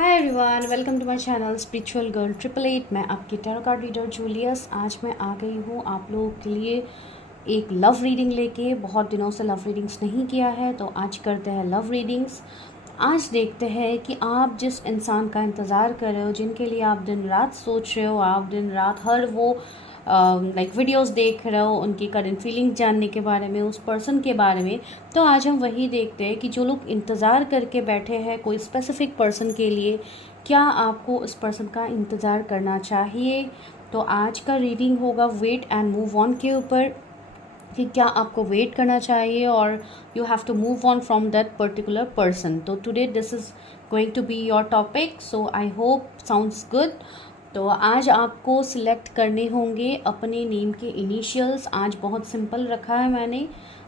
Hi everyone, welcome to my channel spiritual girl 888। मैं आपकी tarot card reader Julius. आज मैं आ गई हूँ आप लोगों के लिए एक लव रीडिंग लेके। बहुत दिनों से लव रीडिंग्स नहीं किया है, तो आज करते हैं लव रीडिंग्स। आज देखते हैं कि आप जिस इंसान का इंतज़ार कर रहे हो, जिनके लिए आप दिन रात सोच रहे हो, आप दिन रात हर वो वीडियोस देख रहे हो, उनकी करंट फीलिंग्स जानने के बारे में, उस पर्सन के बारे में। तो आज हम वही देखते हैं कि जो लोग इंतज़ार करके बैठे हैं कोई स्पेसिफिक पर्सन के लिए, क्या आपको उस पर्सन का इंतज़ार करना चाहिए। तो आज का रीडिंग होगा वेट एंड मूव ऑन के ऊपर, कि क्या आपको वेट करना चाहिए और you have to move on from that particular person. तो today this is going to be your topic, so I hope sounds good. तो आज आपको सिलेक्ट करने होंगे अपने नेम के इनिशियल्स। आज बहुत सिंपल रखा है मैंने,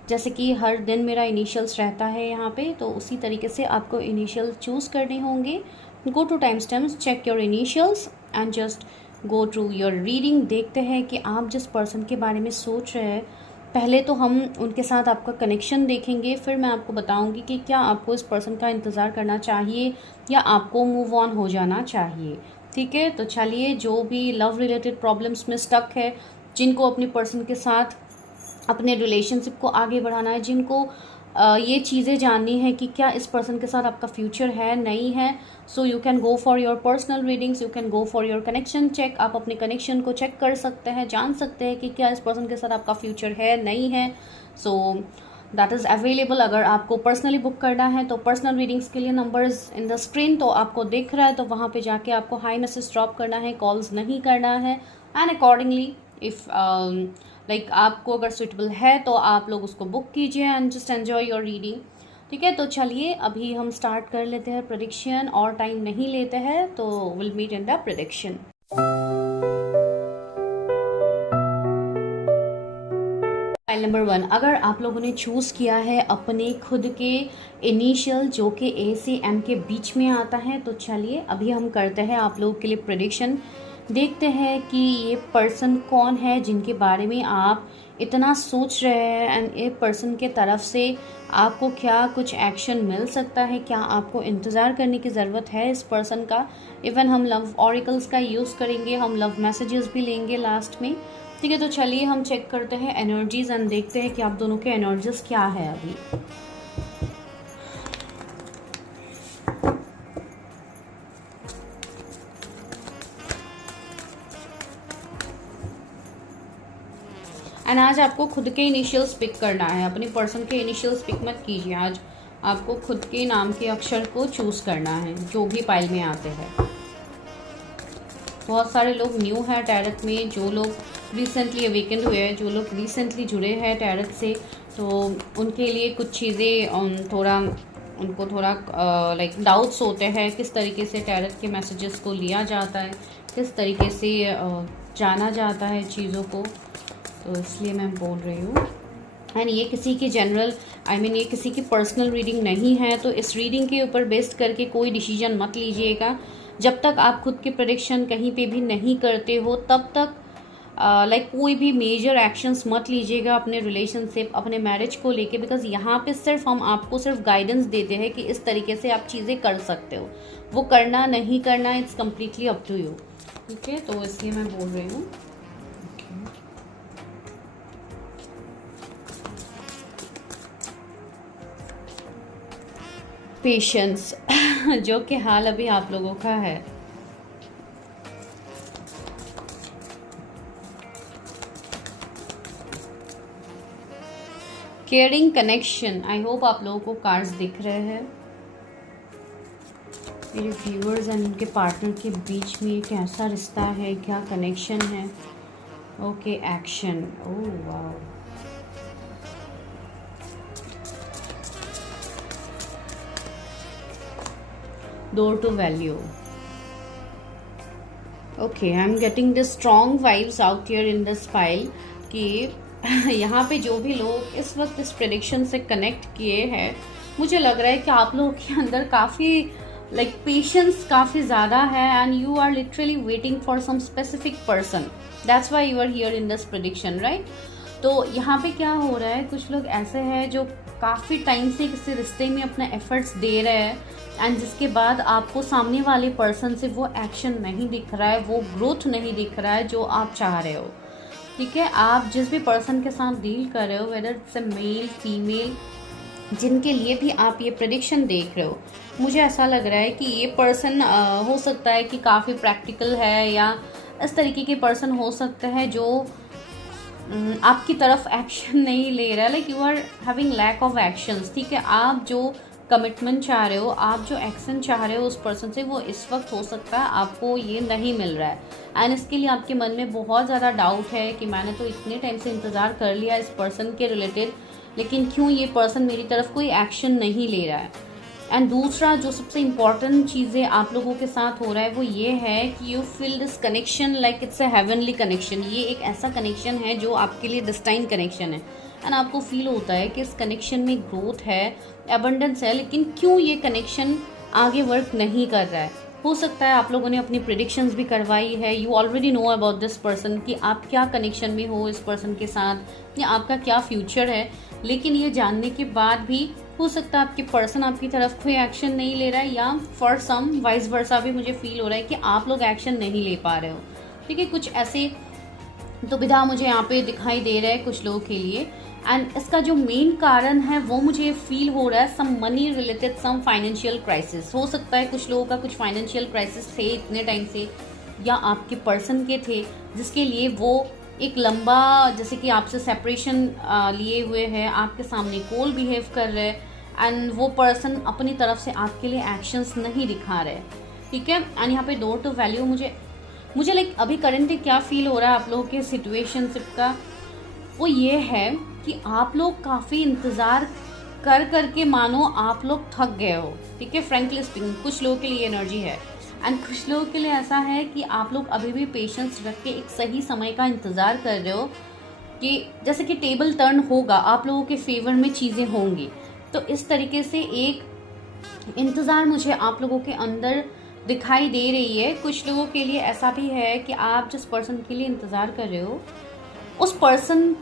जैसे कि हर दिन मेरा इनिशियल्स रहता है यहाँ पे, तो उसी तरीके से आपको इनिशियल चूज़ करने होंगे। Go to time stamps, check your initials and just go to your reading. देखते हैं कि आप जिस पर्सन के बारे में सोच रहे हैं, पहले तो हम उनके साथ आपका कनेक्शन देखेंगे, फिर मैं आपको बताऊंगी कि क्या आपको इस पर्सन का इंतज़ार करना चाहिए या आपको मूव ऑन हो जाना चाहिए। ठीक है, तो चलिए, जो भी लव रिलेटेड प्रॉब्लम्स में स्टक है, जिनको अपने पर्सन के साथ अपने रिलेशनशिप को आगे बढ़ाना है, जिनको ये चीज़ें जाननी है कि क्या इस पर्सन के साथ आपका फ्यूचर है नहीं है, so you can go for your personal readings, you can go for your connection check. आप अपने कनेक्शन को चेक कर सकते हैं, जान सकते हैं कि क्या इस पर्सन के साथ आपका फ्यूचर है नहीं है। So that is available. अगर आपको पर्सनली बुक करना है तो पर्सनल रीडिंग्स के लिए नंबर्स इन द स्क्रीन तो आपको दिख रहा है, तो वहाँ पे जाके आपको हाई मैसेज ड्रॉप करना है, कॉल्स नहीं करना है। एंड अकॉर्डिंगली इफ़ आपको अगर सुइटेबल है तो आप लोग उसको बुक कीजिए and just enjoy your reading. ठीक है, तो चलिए अभी हम स्टार्ट कर लेते हैं प्रेडिक्शन, और टाइम नहीं लेते हैं, तो will meet in the prediction. File number 1, अगर आप लोगों ने चूज़ किया है अपने खुद के इनिशियल जो कि ए से एम के बीच में आता है, तो चलिए अभी हम करते हैं आप लोगों के लिए प्रेडिक्शन। देखते हैं कि ये पर्सन कौन है जिनके बारे में आप इतना सोच रहे हैं, एंड ए पर्सन के तरफ से आपको क्या कुछ एक्शन मिल सकता है, क्या आपको इंतज़ार करने की ज़रूरत है इस पर्सन का। इवन हम लव ऑरिकल्स का यूज़ करेंगे, हम लव मैसेजेस भी लेंगे लास्ट में। ठीक है, तो चलिए हम चेक करते हैं एनर्जीज एंड देखते हैं कि आप दोनों के एनर्जीज क्या है अभी। एंड आज आपको खुद के इनिशियल्स पिक करना है, अपने पर्सन के इनिशियल्स पिक मत कीजिए। आज आपको खुद के नाम के अक्षर को चूज़ करना है जो भी पाइल में आते हैं। बहुत सारे लोग न्यू हैं टैरट में, जो लोग रिसेंटली अवेकेंड हुए हैं, जो लोग रिसेंटली जुड़े हैं टैरट से, तो उनके लिए कुछ चीज़ें उनको थोड़ा डाउट्स होते हैं, किस तरीके से टैरट के मैसेजेस को लिया जाता है, किस तरीके से जाना जाता है चीज़ों को, तो इसलिए मैं बोल रही हूँ। एंड ये किसी की जनरल ये किसी की पर्सनल रीडिंग नहीं है, तो इस रीडिंग के ऊपर बेस्ड करके कोई डिसीजन मत लीजिएगा। जब तक आप खुद की प्रेडिक्शन कहीं पे भी नहीं करते हो, तब तक कोई भी मेजर एक्शंस मत लीजिएगा अपने रिलेशनशिप, अपने मैरिज को लेके, बिकॉज यहाँ पे सिर्फ हम आपको सिर्फ गाइडेंस देते हैं कि इस तरीके से आप चीज़ें कर सकते हो। वो करना नहीं करना, it's completely up to you. ठीक है, तो इसलिए मैं बोल रही हूँ। पेशेंस जो कि हाल अभी आप लोगों का है। केयरिंग कनेक्शन, आई होप आप लोगों को कार्ड्स दिख रहे हैं। मेरे व्यूअर्स एंड उनके पार्टनर के बीच में कैसा रिश्ता है, क्या कनेक्शन है। Okay, action, oh wow. Door to value. Okay, I'm getting the strong vibes out here in this pile कि यहाँ पे जो भी लोग इस वक्त इस प्रेडिक्शन से कनेक्ट किए हैं, मुझे लग रहा है कि आप लोगों के अंदर काफ़ी पेशेंस काफ़ी ज़्यादा है, and you are literally waiting for some specific person, that's why you are here in this prediction, right. तो यहाँ पे क्या हो रहा है, कुछ लोग ऐसे हैं जो काफ़ी टाइम से किसी रिश्ते में अपना एफर्ट्स दे रहे हैं एंड जिसके बाद आपको सामने वाले पर्सन से वो एक्शन नहीं दिख रहा है, वो ग्रोथ नहीं दिख रहा है जो आप चाह रहे हो। ठीक है, आप जिस भी पर्सन के साथ डील कर रहे हो, whether it's a male female, जिनके लिए भी आप ये प्रेडिक्शन देख रहे हो, मुझे ऐसा लग रहा है कि ये पर्सन हो सकता है कि काफ़ी प्रैक्टिकल है या इस तरीके के पर्सन हो सकते हैं जो आपकी तरफ एक्शन नहीं ले रहा है, like you are having lack of actions. ठीक है, आप जो कमिटमेंट चाह रहे हो, आप जो एक्शन चाह रहे हो उस पर्सन से, वो इस वक्त हो सकता है आपको ये नहीं मिल रहा है एंड इसके लिए आपके मन में बहुत ज़्यादा डाउट है कि मैंने तो इतने टाइम से इंतज़ार कर लिया इस पर्सन के रिलेटेड, लेकिन क्यों ये पर्सन मेरी तरफ कोई एक्शन नहीं ले रहा है। एंड दूसरा जो सबसे इम्पॉर्टेंट चीज़ें आप लोगों के साथ हो रहा है वो ये है कि you feel this connection like it's a heavenly connection. ये एक ऐसा कनेक्शन है जो आपके लिए डिस्टाइन कनेक्शन है एंड आपको फील होता है कि इस कनेक्शन में ग्रोथ है, एबंडेंस है, लेकिन क्यों ये कनेक्शन आगे वर्क नहीं कर रहा है। हो सकता है आप लोगों ने अपनी प्रेडिक्शंस भी करवाई है, you already know about this person कि आप क्या कनेक्शन में हो इस पर्सन के साथ या आपका क्या फ्यूचर है, लेकिन ये जानने के बाद भी हो सकता है आपके पर्सन आपकी तरफ कोई एक्शन नहीं ले रहा है या फॉर सम वाइस वर्सा भी मुझे फील हो रहा है कि आप लोग एक्शन नहीं ले पा रहे हो। ठीक है, कुछ ऐसे दुविधा मुझे यहाँ पे दिखाई दे रहा है कुछ लोगों के लिए एंड इसका जो मेन कारण है वो मुझे फील हो रहा है some money related, some financial crisis. हो सकता है कुछ लोगों का कुछ फाइनेंशियल क्राइसिस थे इतने टाइम से या आपके पर्सन के थे जिसके लिए वो एक लंबा, जैसे कि आपसे सेपरेशन लिए हुए है, आपके सामने कोल बिहेव कर रहे हैं एंड वो पर्सन अपनी तरफ से आपके लिए एक्शंस नहीं दिखा रहे। ठीक है, एंड यहाँ पे डोर टू वैल्यू मुझे लाइक अभी करंटली क्या फील हो रहा है आप लोगों के सिचुएशनशिप का, वो ये है कि आप लोग काफ़ी इंतज़ार कर करके मानो आप लोग थक गए हो। ठीक है, फ्रेंकली स्पीकिंग कुछ लोगों के लिए एनर्जी है एंड कुछ लोगों के लिए ऐसा है कि आप लोग अभी भी पेशेंस रख के एक सही समय का इंतज़ार कर रहे हो कि जैसे कि टेबल टर्न होगा, आप लोगों के फेवर में चीज़ें होंगी। तो इस तरीके से एक इंतज़ार मुझे आप लोगों के अंदर दिखाई दे रही है। कुछ लोगों के लिए ऐसा भी है कि आप जिस पर्सन के लिए इंतज़ार कर रहे हो उस पर्सन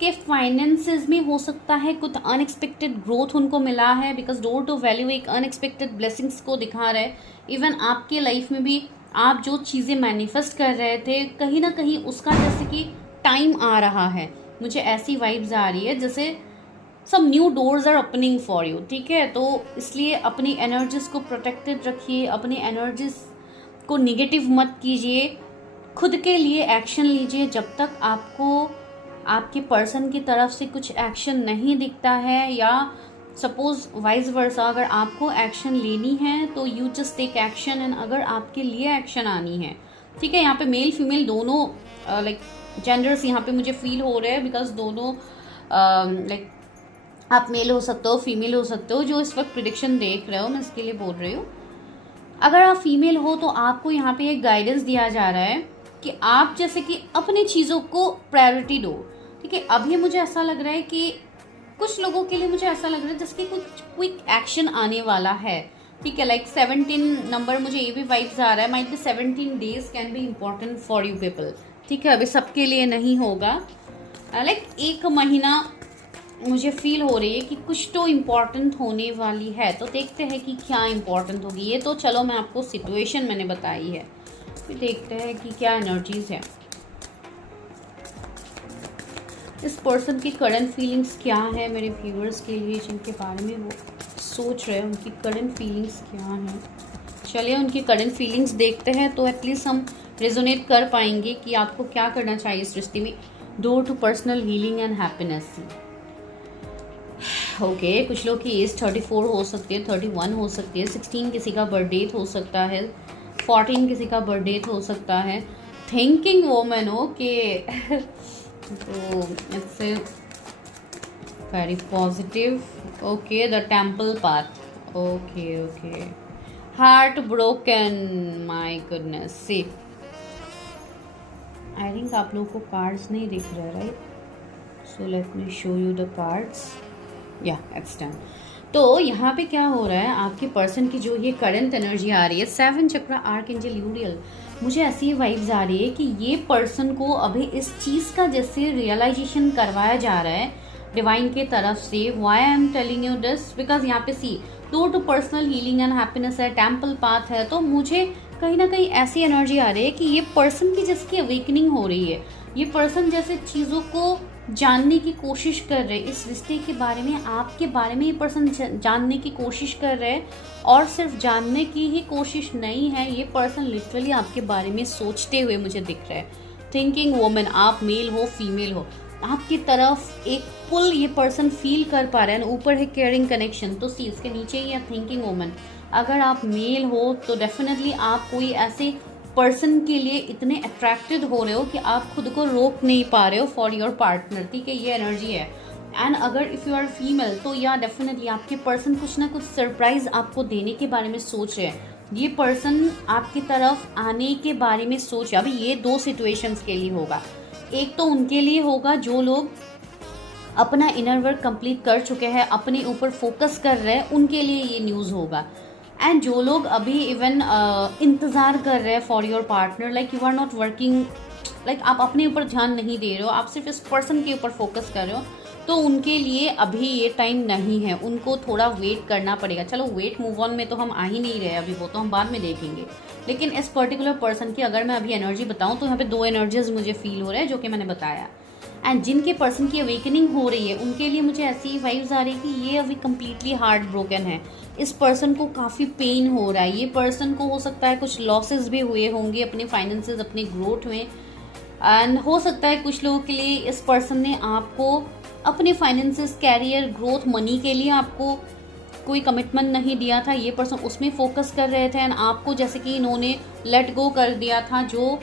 के फाइनेंसेस में हो सकता है कुछ अनएक्सपेक्टेड ग्रोथ उनको मिला है, बिकॉज डोर टू वैल्यू एक अनएक्सपेक्टेड ब्लेसिंग्स को दिखा रहा है। इवन आपके लाइफ में भी आप जो चीज़ें मैनिफेस्ट कर रहे थे कहीं ना कहीं उसका जैसे कि टाइम आ रहा है, मुझे ऐसी वाइब्स आ रही है जैसे सब new doors are opening for you. ठीक है, तो इसलिए अपनी एनर्जीज को प्रोटेक्टेड रखिए, अपनी एनर्जीज को निगेटिव मत कीजिए, खुद के लिए एक्शन लीजिए। जब तक आपको आपके पर्सन की तरफ से कुछ एक्शन नहीं दिखता है या सपोज वाइस वर्सा अगर आपको एक्शन लेनी है तो you just take action and अगर आपके लिए एक्शन आनी है। ठीक है, यहाँ पे मेल फीमेल दोनों लाइक जेंडर्स यहाँ पे मुझे फील हो रहे हैं, बिकॉज दोनों लाइक आप मेल हो सकते हो, फीमेल हो सकते हो, जो इस वक्त प्रेडिक्शन देख रहे हो, मैं इसके लिए बोल रही हूँ। अगर आप फीमेल हो तो आपको यहाँ पे एक गाइडेंस दिया जा रहा है कि आप जैसे कि अपनी चीज़ों को प्रायोरिटी दो। ठीक है, अभी मुझे ऐसा लग रहा है कि कुछ लोगों के लिए मुझे ऐसा लग रहा है जिसकी कुछ क्विक एक्शन आने वाला है। ठीक है, लाइक 17 नंबर मुझे ये भी वाइब्स आ रहा है, might be 17 days can be important for you people. ठीक है, अभी सबके लिए नहीं होगा, लाइक एक महीना मुझे फील हो रही है कि कुछ तो इम्पॉर्टेंट होने वाली है। तो देखते हैं कि क्या इम्पॉर्टेंट होगी। ये तो चलो मैं आपको सिचुएशन मैंने बताई है, फिर देखते हैं कि क्या एनर्जीज़ है। इस पर्सन की करंट फीलिंग्स क्या है मेरे व्यूअर्स के लिए, जिनके बारे में वो सोच रहे हैं, उनकी करंट फीलिंग्स क्या हैं। चलिए उनकी करंट फीलिंग्स देखते हैं तो एटलीस्ट हम रेजोनेट कर पाएंगे कि आपको क्या करना चाहिए इस रिश्ते में। Door to personal healing and happiness. Okay, कुछ लोग की एज 34 हो सकती है, 31 हो सकती है, 16 किसी का बर्थडे हो सकता है, 14 किसी का बर्थडे हो सकता है। थिंकिंग वोमेन हो के तो it's very positive. Okay, the temple path. Okay okay, heart broken, my goodness. See I think आप लोगों को कार्ड्स नहीं दिख रहे, right? So let me show you the cards. या इट्स डन। तो यहाँ पे क्या हो रहा है, आपके पर्सन की जो ये करंट एनर्जी आ रही है, 7 चक्रा आर्कएंजल यूरियल, मुझे ऐसी वाइब्स आ रही है कि ये पर्सन को अभी इस चीज़ का जैसे रियलाइजेशन करवाया जा रहा है डिवाइन के तरफ से। Why I am telling you this, because यहाँ पे see door to personal healing and happiness है, टेम्पल पाथ है। तो मुझे कहीं ना कहीं ऐसी एनर्जी आ रही है कि ये पर्सन की जिसकी अवेकनिंग हो रही है, ये पर्सन जैसे चीज़ों को जानने की कोशिश कर रहे, इस रिश्ते के बारे में, आपके बारे में ये पर्सन जानने की कोशिश कर रहे हैं। और सिर्फ जानने की ही कोशिश नहीं है, ये पर्सन लिटरली आपके बारे में सोचते हुए मुझे दिख रहा है। थिंकिंग वुमन, आप मेल हो फीमेल हो, आपकी तरफ एक पुल ये पर्सन फील कर पा रहे हैं। ऊपर है केयरिंग कनेक्शन, तो सी इसके नीचे ही है थिंकिंग वुमन। अगर आप मेल हो तो डेफिनेटली आप कोई ऐसे पर्सन के लिए इतने अट्रैक्टेड हो रहे हो कि आप खुद को रोक नहीं पा रहे हो फॉर योर पार्टनर, ठीक है, ये एनर्जी है। एंड अगर इफ़ यू आर फीमेल तो या डेफिनेटली आपके पर्सन कुछ ना कुछ सरप्राइज आपको देने के बारे में सोच रहे हैं। ये पर्सन आपकी तरफ आने के बारे में सोच रहे हैं। अभी ये दो सिचुएशंस के लिए होगा, एक तो उनके लिए होगा जो लोग अपना इनर वर्क कंप्लीट कर चुके हैं, अपने ऊपर फोकस कर रहे हैं, उनके लिए ये न्यूज़ होगा। एंड जो लोग अभी इवन इंतज़ार कर रहे हैं for your partner, like you are not working, like आप अपने ऊपर ध्यान नहीं दे रहे हो, आप सिर्फ इस पर्सन के ऊपर फोकस कर रहे हो, तो उनके लिए अभी ये टाइम नहीं है, उनको थोड़ा वेट करना पड़ेगा। चलो वेट मूव ऑन में तो हम आ ही नहीं रहे अभी, वो तो हम बाद में देखेंगे। लेकिन इस पर्टिकुलर पर्सन की अगर मैं अभी एनर्जी बताऊँ तो यहाँ पे दो एनर्जीज मुझे फील हो रहा है जो कि मैंने बताया। एंड जिनके पर्सन की अवेकनिंग हो रही है उनके लिए मुझे ऐसी वाइब्स आ रही है कि ये अभी कम्प्लीटली हार्ट ब्रोकन है, इस पर्सन को काफ़ी पेन हो रहा है। ये पर्सन को हो सकता है कुछ लॉसेस भी हुए होंगे अपने फाइनेंसेस, अपने ग्रोथ में। एंड हो सकता है कुछ लोगों के लिए इस पर्सन ने आपको अपने फाइनेंसेस, कैरियर, ग्रोथ, मनी के लिए आपको कोई कमिटमेंट नहीं दिया था, ये पर्सन उसमें फोकस कर रहे थे। एंड आपको जैसे कि इन्होंने लेट गो कर दिया था, जो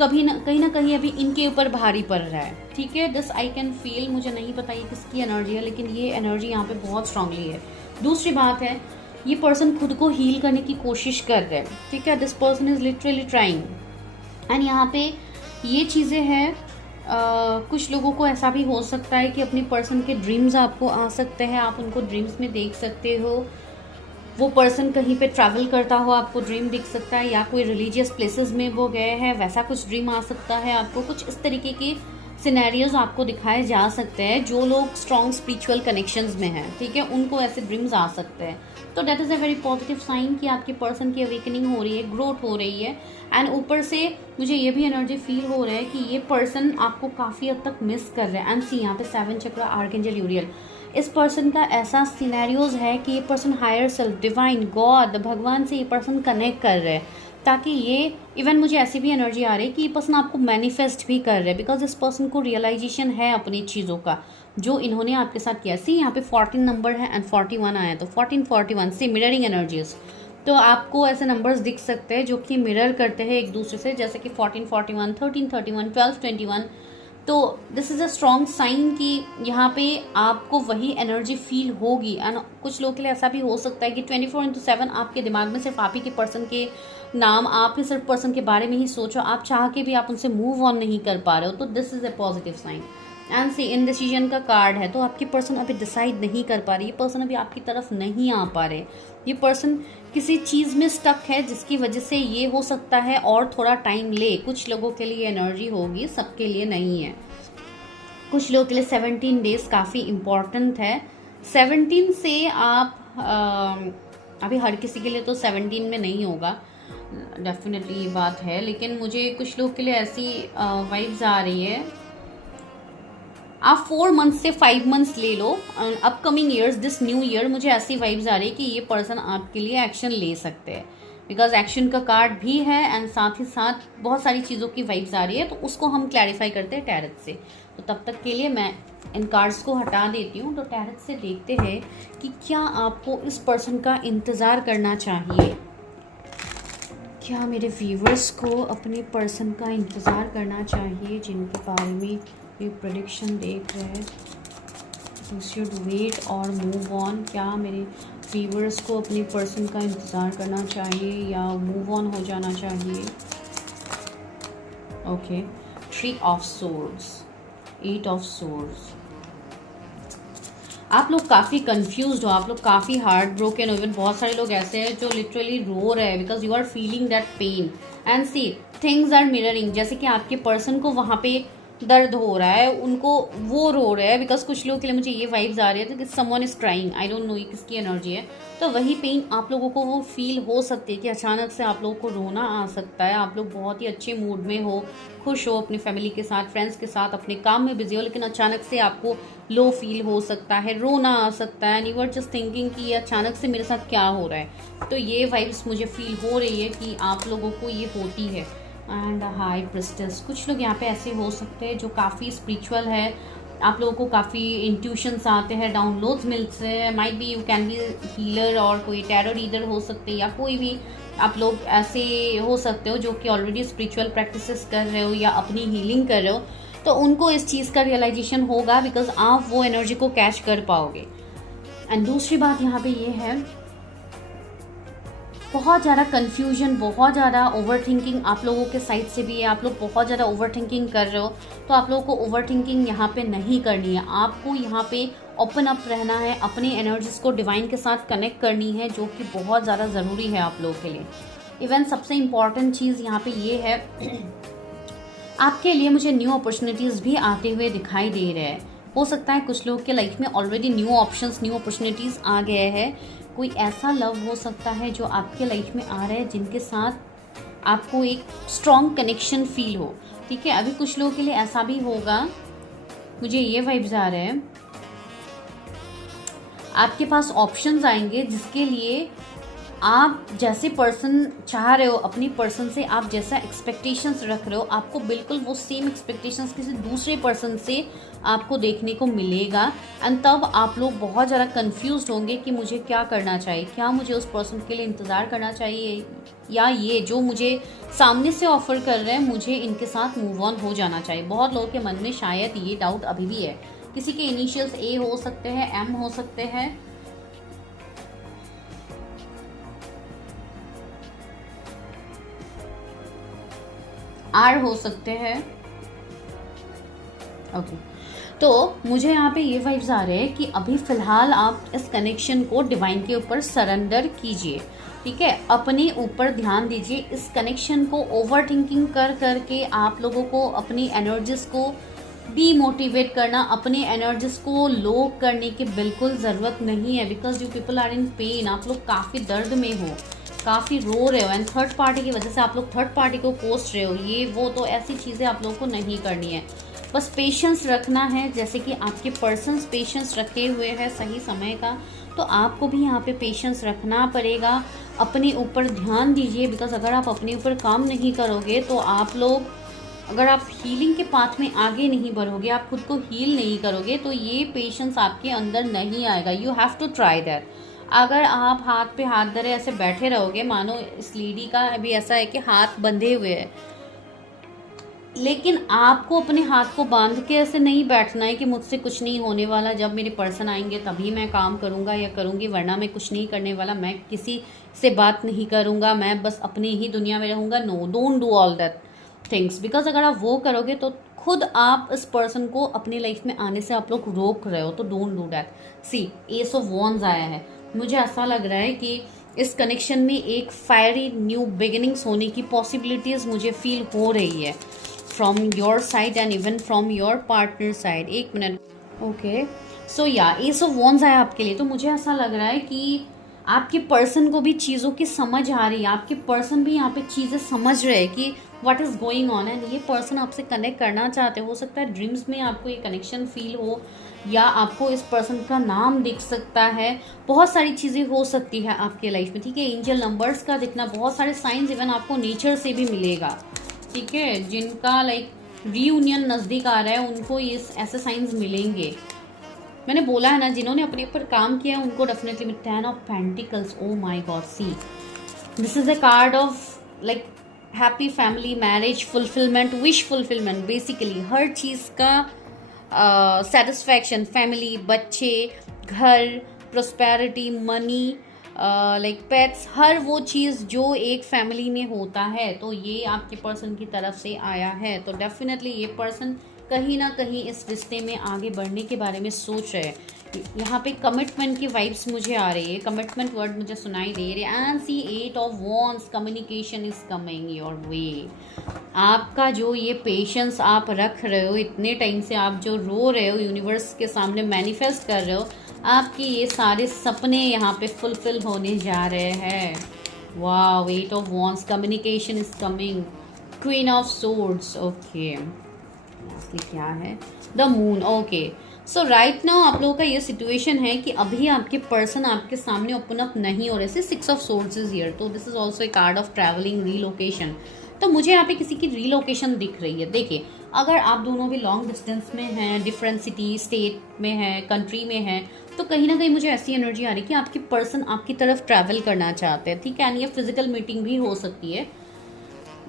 कहीं ना कहीं अभी इनके ऊपर भारी पड़ रहा है, ठीक है। दिस आई कैन फील, मुझे नहीं पता ये किसकी एनर्जी है, लेकिन ये एनर्जी यहाँ पे बहुत स्ट्रांगली है। दूसरी बात है, ये पर्सन खुद को हील करने की कोशिश कर रहे हैं, ठीक है। This person is literally trying. And यहाँ पे ये चीज़ें हैं, कुछ लोगों को ऐसा भी हो सकता है कि अपनी पर्सन के ड्रीम्स आपको आ सकते हैं, आप उनको ड्रीम्स में देख सकते हो। वो पर्सन कहीं पे ट्रैवल करता हो, आपको ड्रीम दिख सकता है, या कोई रिलीजियस प्लेसेस में वो गए हैं, वैसा कुछ ड्रीम आ सकता है आपको। कुछ इस तरीके के सिनेरियोज आपको दिखाए जा सकते हैं। जो लोग स्ट्रॉन्ग स्पिरिचुअल कनेक्शंस में हैं, ठीक है, उनको ऐसे ड्रीम्स आ सकते हैं। तो that is a very positive sign कि आपके पर्सन की अवेकनिंग हो रही है, ग्रोथ हो रही है। एंड ऊपर से मुझे ये भी एनर्जी फील हो रहा है कि ये पर्सन आपको काफ़ी हद तक मिस कर रहा है। एंड सी यहाँ पे 7 चक्र, आर्कएंजल यूरियल, इस पर्सन का ऐसा सिनेरियोज है कि ये person higher self, divine, God, भगवान से ये पर्सन कनेक्ट कर रहे हैं, ताकि ये इवन मुझे ऐसी भी एनर्जी आ रही है कि ये पर्सन आपको मैनिफेस्ट भी कर रहे हैं, बिकॉज इस पर्सन को रियलाइजेशन है अपनी चीज़ों का जो इन्होंने आपके साथ किया। सी यहाँ पे 14 नंबर है एंड 41 आया, तो 14 41 से मिररिंग एनर्जीज। तो आपको ऐसे नंबर्स दिख सकते हैं जो कि मिरर करते हैं एक दूसरे से, जैसे कि 14 41, 13 31, 12 21। तो this is a strong sign कि यहाँ पे आपको वही एनर्जी फील होगी। एंड कुछ लोगों के लिए ऐसा भी हो सकता है कि 24/7 आपके दिमाग में सिर्फ आप ही के पर्सन के नाम, आप ही सिर्फ पर्सन के बारे में ही सोचो, आप चाह के भी आप उनसे मूव ऑन नहीं कर पा रहे हो। तो this is a positive sign. And see indecision का कार्ड है, तो आपकी पर्सन अभी डिसाइड नहीं कर पा रही, ये पर्सन अभी आपकी तरफ नहीं आ पा रहे, ये पर्सन किसी चीज़ में स्टक है जिसकी वजह से ये हो सकता है और थोड़ा टाइम ले। कुछ लोगों के लिए एनर्जी होगी, सबके लिए नहीं है। कुछ लोगों के लिए 17 डेज काफ़ी इम्पॉर्टेंट है। 17 से आप अभी हर किसी के लिए तो 17 में नहीं होगा, डेफिनेटली ये बात है, लेकिन मुझे कुछ लोग के लिए ऐसी वाइब्स आ रही है। आप 4 मंथ्स से 5 मंथ्स ले लो, upcoming years, this new year, मुझे ऐसी वाइब्स आ रही है कि ये पर्सन आपके लिए एक्शन ले सकते हैं, बिकॉज एक्शन का कार्ड भी है एंड साथ ही साथ बहुत सारी चीज़ों की वाइब्स आ रही है। तो उसको हम क्लैरिफाई करते हैं टैरट से। तो तब तक के लिए मैं इन कार्ड्स को हटा देती हूँ। तो टैरट से देखते हैं कि क्या आपको इस पर्सन का इंतज़ार करना चाहिए, क्या मेरे व्यूवर्स को अपने पर्सन का इंतज़ार करना चाहिए जिनके बारे में ये प्रेडिक्शन देख रहे हैं। यू शुड वेट और मूव ऑन। क्या मेरे व्यूवर्स को अपने पर्सन का इंतज़ार करना चाहिए या मूव ऑन हो जाना चाहिए? Okay, 3 of swords, 8 of swords. आप लोग काफ़ी कंफ्यूज्ड हो, आप लोग काफ़ी हार्ट ब्रोकन हो। इवन बहुत सारे लोग ऐसे हैं जो लिटरली रो रहे हैं because you are feeling that pain. And see things are mirroring, जैसे कि आपके पर्सन को वहाँ पे दर्द हो रहा है उनको, वो रो रहे हैं, बिकॉज कुछ लोगों के लिए मुझे ये वाइब्स आ रही है कि someone is crying, I don't know ये किसकी एनर्जी है। तो वही पेन आप लोगों को वो फील हो सकती है कि अचानक से आप लोगों को रोना आ सकता है। आप लोग बहुत ही अच्छे मूड में हो, खुश हो, अपनी फैमिली के साथ, फ्रेंड्स के साथ, अपने काम में बिजी हो, लेकिन अचानक से आपको लो फील हो सकता है, रोना आ सकता है, and you are just thinking कि अचानक से मेरे साथ क्या हो रहा है। तो ये वाइब्स मुझे फील हो रही है कि आप लोगों को ये होती है। एंड हाई प्रिस्टेस, कुछ लोग यहाँ पे ऐसे हो सकते हैं जो काफ़ी स्पिरिचुअल है, आप लोगों को काफ़ी इंट्यूशंस आते हैं, डाउनलोड्स मिलते हैं, might be you can be healer और कोई टैरो रीडर हो सकते हैं, या कोई भी आप लोग ऐसे हो सकते हो जो कि ऑलरेडी स्पिरिचुअल प्रैक्टिसेस कर रहे हो या अपनी हीलिंग कर रहे हो, तो उनको इस चीज़ का रियलाइजेशन होगा, बिकॉज आप वो एनर्जी को कैच कर पाओगे। एंड दूसरी बात यहाँ पे ये है, बहुत ज़्यादा कन्फ्यूजन, बहुत ज़्यादा ओवर थिंकिंग आप लोगों के साइड से भी है, आप लोग बहुत ज़्यादा ओवर थिंकिंग कर रहे हो। तो आप लोगों को ओवर थिंकिंग यहाँ पे नहीं करनी है, आपको यहाँ पे ओपन अप रहना है, अपनी एनर्जीज को डिवाइन के साथ कनेक्ट करनी है, जो कि बहुत ज़्यादा ज़रूरी है आप लोगों के लिए। इवन सबसे इम्पॉर्टेंट चीज़ यहाँ पे ये है, आपके लिए मुझे न्यू अपॉर्चुनिटीज़ भी आते हुए दिखाई दे रहे हैं। हो सकता है कुछ लोगों के लाइफ में already new options, new opportunities आ गए हैं। कोई ऐसा लव हो सकता है जो आपके लाइफ में आ रहा है, जिनके साथ आपको एक स्ट्रॉन्ग कनेक्शन फील हो। ठीक है, अभी कुछ लोगों के लिए ऐसा भी होगा, मुझे ये वाइब्स आ रहे हैं, आपके पास ऑप्शंस आएंगे जिसके लिए आप जैसे पर्सन चाह रहे हो, अपनी पर्सन से आप जैसा एक्सपेक्टेशंस रख रहे हो, आपको बिल्कुल वो सेम एक्सपेक्टेशंस किसी दूसरे पर्सन से आपको देखने को मिलेगा। एंड तब आप लोग बहुत ज़्यादा कंफ्यूज्ड होंगे कि मुझे क्या करना चाहिए, क्या मुझे उस पर्सन के लिए इंतज़ार करना चाहिए, या ये जो मुझे सामने से ऑफर कर रहे हैं मुझे इनके साथ मूव ऑन हो जाना चाहिए। बहुत लोगों के मन में शायद ये डाउट अभी भी है। किसी के इनिशियल्स ए हो सकते हैं, एम हो सकते हैं, आर हो सकते हैं। ओके, तो मुझे यहाँ पे ये वाइब्स आ रहे हैं कि अभी फ़िलहाल आप इस कनेक्शन को डिवाइन के ऊपर सरेंडर कीजिए। ठीक है, अपने ऊपर ध्यान दीजिए। इस कनेक्शन को ओवर थिंकिंग कर करके आप लोगों को अपनी एनर्जीज को डीमोटिवेट करना, अपनी एनर्जीज को लो करने की बिल्कुल ज़रूरत नहीं है, because you people are in pain. आप लोग काफ़ी दर्द में हो, काफ़ी रो रहे हो, एंड थर्ड पार्टी की वजह से आप लोग थर्ड पार्टी को कोस रहे हो, ये वो, तो ऐसी चीज़ें आप लोगों को नहीं करनी है। बस पेशेंस रखना है, जैसे कि आपके पर्सन्स पेशेंस रखे हुए हैं सही समय का, तो आपको भी यहाँ पे पेशेंस रखना पड़ेगा। अपने ऊपर ध्यान दीजिए, बिकॉज अगर आप अपने ऊपर काम नहीं करोगे तो आप लोग, अगर आप हीलिंग के पाथ में आगे नहीं बढ़ोगे, आप खुद को हील नहीं करोगे, तो ये पेशेंस आपके अंदर नहीं आएगा। You have to try that. अगर आप हाथ पे हाथ धरे ऐसे बैठे रहोगे, मानो इस लेडी का अभी ऐसा है कि हाथ बंधे हुए है, लेकिन आपको अपने हाथ को बांध के ऐसे नहीं बैठना है कि मुझसे कुछ नहीं होने वाला, जब मेरे पर्सन आएंगे तभी मैं काम करूंगा या करूंगी, वरना मैं कुछ नहीं करने वाला, मैं किसी से बात नहीं करूंगा, मैं बस अपनी ही दुनिया में रहूंगा। No, don't do all that things, because अगर आप वो करोगे तो खुद आप इस पर्सन को अपनी लाइफ में आने से आप लोग रोक रहे हो। तो don't do that. See, ace of wands आया है, मुझे ऐसा लग रहा है कि इस कनेक्शन में एक फायरी न्यू बिगिनिंग्स होने की पॉसिबिलिटीज मुझे फील हो रही है from your side and even from your partner side. एक मिनट। ओके, सो या एस ऑफ वॉन्ड्स आया आपके लिए, तो मुझे ऐसा लग रहा है कि आपके पर्सन को भी चीज़ों की समझ आ रही है, आपके पर्सन भी यहाँ पे चीज़ें समझ रहे हैं कि what is going on, and ये पर्सन आपसे कनेक्ट करना चाहते हो सकता है ड्रीम्स में आपको ये कनेक्शन फील हो, या आपको इस पर्सन का नाम दिख सकता है, बहुत सारी चीज़ें हो सकती है आपके लाइफ में। ठीक है, एंजल नंबर्स का दिखना, बहुत सारे साइंस इवन आपको नेचर से भी मिलेगा। ठीक है, जिनका लाइक रीयूनियन नज़दीक आ रहा है उनको ये ऐसे साइंस मिलेंगे। मैंने बोला है ना, जिन्होंने अपने ऊपर काम किया है उनको definitely. 10 of pentacles, oh my god, see this is a card of like happy family, marriage, fulfilment, wish fulfilment. Basically हर चीज़ का सेटिस्फैक्शन, फैमिली, बच्चे, घर, प्रोस्पेरिटी, मनी, लाइक पेट्स, हर वो चीज़ जो एक फैमिली में होता है, तो ये आपके पर्सन की तरफ से आया है। तो डेफिनेटली ये पर्सन कहीं ना कहीं इस रिश्ते में आगे बढ़ने के बारे में सोच रहे हैं। यहाँ पे कमिटमेंट की वाइब्स मुझे आ रही है, कमिटमेंट वर्ड मुझे सुनाई दे रही है। And see 8 of wands, communication is coming your way. आपका जो ये पेशेंस आप रख रहे हो, इतने टाइम से आप जो रो रहे हो, यूनिवर्स के सामने मैनिफेस्ट कर रहे हो, आपके ये सारे सपने यहाँ पे फुलफिल होने जा रहे हैं। वाह, 8 of wands, communication is coming, queen of swords, okay क्या है, the moon, okay. So right now आप लोगों का ये सिचुएशन है कि अभी आपके पर्सन आपके सामने ओपन अप नहीं हो रहे थे। 6 ऑफ सोर्ड्स इज हियर, तो this is also a card of travelling, relocation. तो मुझे यहाँ पे किसी की रीलोकेशन दिख रही है। देखिए, अगर आप दोनों भी लॉन्ग डिस्टेंस में हैं, डिफरेंट सिटी स्टेट में हैं, कंट्री में हैं, तो कहीं ना कहीं मुझे ऐसी एनर्जी आ रही है कि आपकी पर्सन आपकी तरफ ट्रैवल करना चाहते हैं, ठीक है। एंड ये फिजिकल मीटिंग भी हो सकती है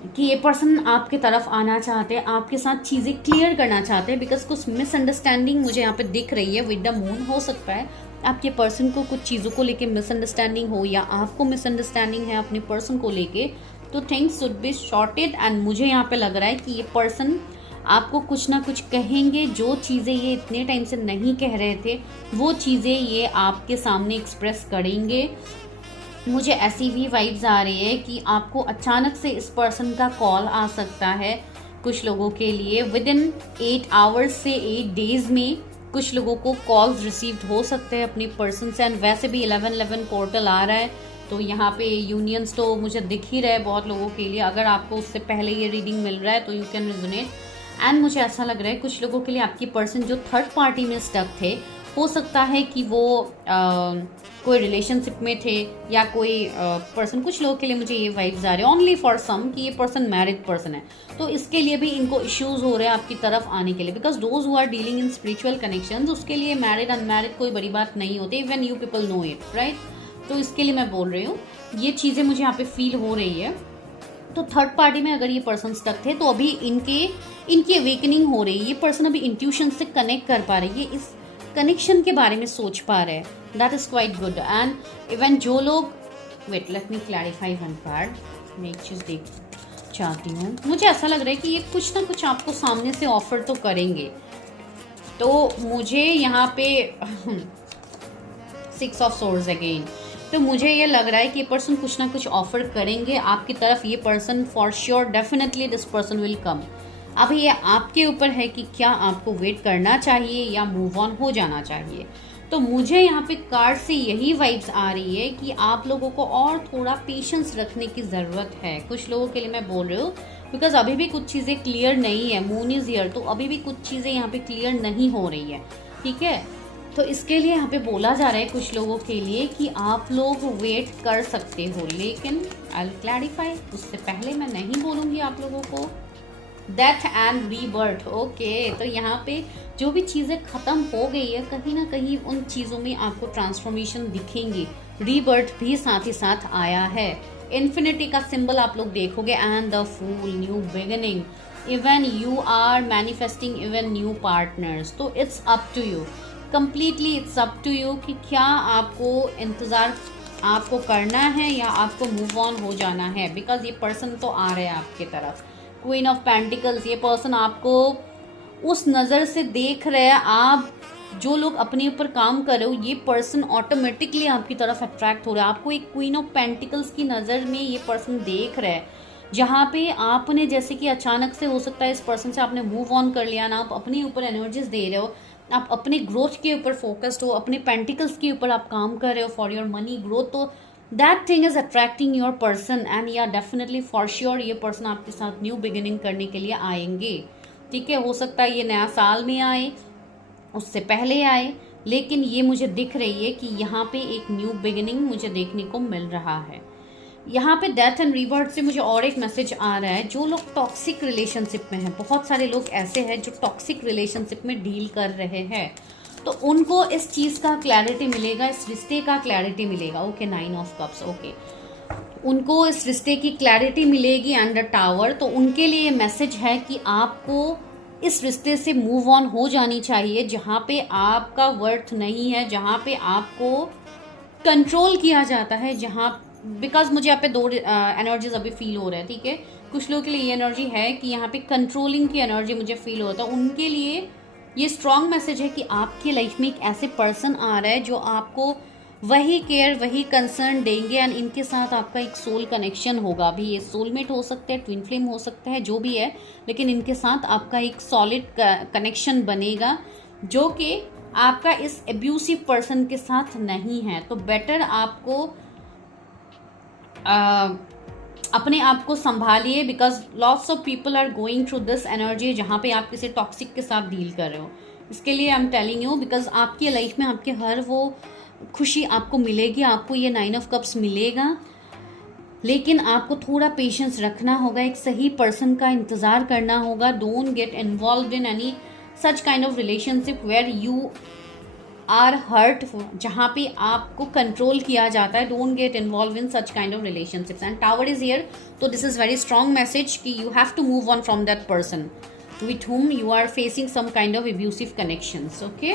कि ये पर्सन आपके तरफ आना चाहते हैं, आपके साथ चीज़ें क्लियर करना चाहते हैं, बिकॉज कुछ मिसअंडरस्टैंडिंग मुझे यहाँ पे दिख रही है विद द मून। हो सकता है आपके पर्सन को कुछ चीज़ों को लेके मिसअंडरस्टैंडिंग हो, या आपको मिसअंडरस्टैंडिंग है अपने पर्सन को लेके, तो things should be shorted. And मुझे यहाँ पे लग रहा है कि ये पर्सन आपको कुछ ना कुछ कहेंगे, जो चीज़ें ये इतने टाइम से नहीं कह रहे थे वो चीज़ें ये आपके सामने एक्सप्रेस करेंगे। मुझे ऐसी भी वाइब्स आ रही है कि आपको अचानक से इस पर्सन का कॉल आ सकता है। कुछ लोगों के लिए विद इन 8 आवर्स से 8 डेज में कुछ लोगों को कॉल्स रिसीव्ड हो सकते हैं अपनी पर्सन से। एंड वैसे भी 11-11 पोर्टल आ रहा है, तो यहाँ पे यूनियंस तो मुझे दिख ही रहा है बहुत लोगों के लिए। अगर आपको उससे पहले ये रीडिंग मिल रहा है तो यू कैन रिजोनेट। एंड मुझे ऐसा लग रहा है कुछ लोगों के लिए आपकी पर्सन जो थर्ड पार्टी में स्टक थे, हो सकता है कि वो कोई रिलेशनशिप में थे, या कोई पर्सन, कुछ लोगों के लिए मुझे ये वाइब्स आ रहे हैं ओनली फॉर सम कि ये पर्सन मैरिड पर्सन है, तो इसके लिए भी इनको इश्यूज हो रहे हैं आपकी तरफ आने के लिए। Because those who are dealing in spiritual connections, उसके लिए मैरिड अनमैरिड कोई बड़ी बात नहीं होती, even you people know it, right. तो इसके लिए मैं बोल रही हूँ, ये चीज़ें मुझे यहाँ पे फील हो रही है। तो थर्ड पार्टी में अगर ये पर्सन स्टक थे, तो अभी इनकी अवेकनिंग हो रही है। ये पर्सन अभी इंट्यूशन से कनेक्ट कर पा रही है, इस कनेक्शन के बारे में सोच पा रहे हैं। That is quite good. And even जो लोग, wait let me clarify one card, मैं एक चीज़ देख चाहती हूँ। मुझे ऐसा लग रहा है कि ये कुछ ना कुछ आपको सामने से ऑफर तो करेंगे। तो मुझे यहाँ पे 6 ऑफ सोर्ड्स अगेन, तो मुझे ये लग रहा है कि ये पर्सन कुछ ना कुछ ऑफर करेंगे आपकी तरफ। ये person for sure, definitely this person will come. अभी ये आपके ऊपर है कि क्या आपको वेट करना चाहिए या मूव ऑन हो जाना चाहिए। तो मुझे यहाँ पे कार्ड से यही वाइब्स आ रही है कि आप लोगों को और थोड़ा पेशेंस रखने की ज़रूरत है। कुछ लोगों के लिए मैं बोल रही हूँ, बिकॉज अभी भी कुछ चीज़ें क्लियर नहीं है। मून इज हियर, तो अभी भी कुछ चीज़ें यहाँ पे क्लियर नहीं हो रही है, ठीक है। तो इसके लिए यहाँ पे बोला जा रहा है कुछ लोगों के लिए कि आप लोग वेट कर सकते हो, लेकिन आई विल क्लैरिफाई, उससे पहले मैं नहीं बोलूँगी आप लोगों को डेथ एंड रीबर्थ। ओके, तो यहाँ पे जो भी चीज़ें ख़त्म हो गई है, कहीं ना कहीं उन चीज़ों में आपको ट्रांसफॉर्मेशन दिखेंगी। रीबर्थ भी साथ ही साथ आया है। इन्फिनिटी का सिंबल आप लोग देखोगे, and the fool, new beginning. Even you are manifesting even new partners. तो it's up to you, completely it's up to you कि क्या आपको इंतज़ार आपको करना है या आपको मूव ऑन हो जाना है। बिकॉज ये पर्सन तो आ रहे हैं आपके तरफ, क्वीन ऑफ पेंटिकल्स। ये पर्सन आपको उस नज़र से देख रहे हैं। आप जो लोग अपने ऊपर काम कर रहे हो, ये पर्सन ऑटोमेटिकली आपकी तरफ अट्रैक्ट हो रहा है। आपको एक क्वीन ऑफ पेंटिकल्स की नज़र में ये पर्सन देख रहा है, जहाँ पे आपने जैसे कि अचानक से हो सकता है इस पर्सन से आपने मूव ऑन कर लिया ना, आप अपने ऊपर एनर्जीज दे रहे हो, आप अपने ग्रोथ के ऊपर फोकस्ड हो, अपने पेंटिकल्स के ऊपर आप काम कर रहे हो फॉर योर मनी ग्रोथ। तो that thing is attracting your person, and या डेफिनेटली फॉर श्योर ये पर्सन आपके साथ न्यू बिगिनिंग करने के लिए आएंगे, ठीक है। हो सकता है ये नया साल में आए, उससे पहले आए, लेकिन ये मुझे दिख रही है कि यहाँ पे एक न्यू बिगिनिंग मुझे देखने को मिल रहा है। यहाँ पे डेथ एंड रीबर्थ से मुझे और एक मैसेज आ रहा है, जो लोग टॉक्सिक रिलेशनशिप में हैं, बहुत सारे लोग ऐसे हैं जो टॉक्सिक रिलेशनशिप में डील कर रहे हैं, तो उनको इस चीज़ का क्लैरिटी मिलेगा, इस रिश्ते का क्लैरिटी मिलेगा। ओके, 9 ऑफ कप्स, ओके, उनको इस रिश्ते की क्लैरिटी मिलेगी एंड द टावर। तो उनके लिए ये मैसेज है कि आपको इस रिश्ते से मूव ऑन हो जानी चाहिए, जहाँ पे आपका वर्थ नहीं है, जहाँ पे आपको कंट्रोल किया जाता है, जहाँ बिकॉज मुझे यहाँ पे 2 एनर्जीज अभी फील हो रहे हैं, ठीक है। कुछ लोगों के लिए ये एनर्जी है कि यहाँ पे कंट्रोलिंग की एनर्जी मुझे फील होता है। उनके लिए ये स्ट्रॉन्ग मैसेज है कि आपकी लाइफ में एक ऐसे पर्सन आ रहा है जो आपको वही केयर, वही कंसर्न देंगे एंड इनके साथ आपका एक सोल कनेक्शन होगा। अभी ये सोलमेट हो सकता है, ट्विन फ्लेम हो सकता है, जो भी है, लेकिन इनके साथ आपका एक सॉलिड कनेक्शन बनेगा जो कि आपका इस एब्यूसिव पर्सन के साथ नहीं है। तो बेटर आपको अपने आप को संभालिए, because lots of people are going through this energy जहाँ पे आप किसी टॉक्सिक के साथ डील कर रहे हो। इसके लिए आई एम टेलिंग यू, बिकॉज आपकी लाइफ में आपके हर वो खुशी आपको मिलेगी, आपको ये 9 ऑफ कप्स मिलेगा, लेकिन आपको थोड़ा पेशेंस रखना होगा, एक सही पर्सन का इंतज़ार करना होगा। Don't get involve in any such kind of relationship where you are hurt, जहाँ पे आपको कंट्रोल किया जाता है। Don't get involve in such kind of relationships and tower is here. तो this is very strong message कि you have to move on from that person with whom you are facing some kind of abusive connections. Okay,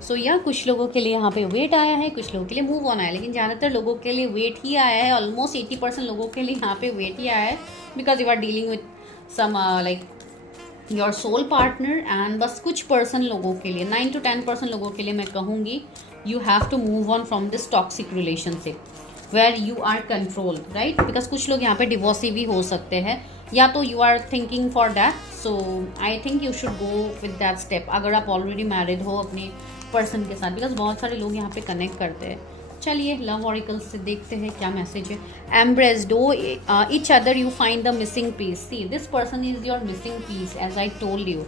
so yeah, कुछ लोगों के लिए यहाँ पे wait आया है, कुछ लोगों के लिए मूव ऑन आया है, लेकिन ज़्यादातर लोगों के लिए वेट ही आया है। ऑलमोस्ट 80% लोगों के लिए यहाँ पे वेट ही आया है, because you are dealing with some like your soul partner. And बस कुछ पर्सन लोगों के लिए, 9 to 10% लोगों के लिए मैं कहूँगी you have to move on from this toxic relationship where you are control, right. Because कुछ लोग यहाँ पे डिवोर्सी भी हो सकते हैं, या तो you are thinking for that, so I think you should go with that step अगर आप ऑलरेडी मैरिड हो अपने पर्सन के साथ, बिकॉज बहुत सारे लोग यहाँ पे कनेक्ट करते हैं। चलिए लव ऑरिकल से देखते हैं क्या मैसेज है। Embrace do each other, you find the missing piece. See this person is your missing piece as I told you.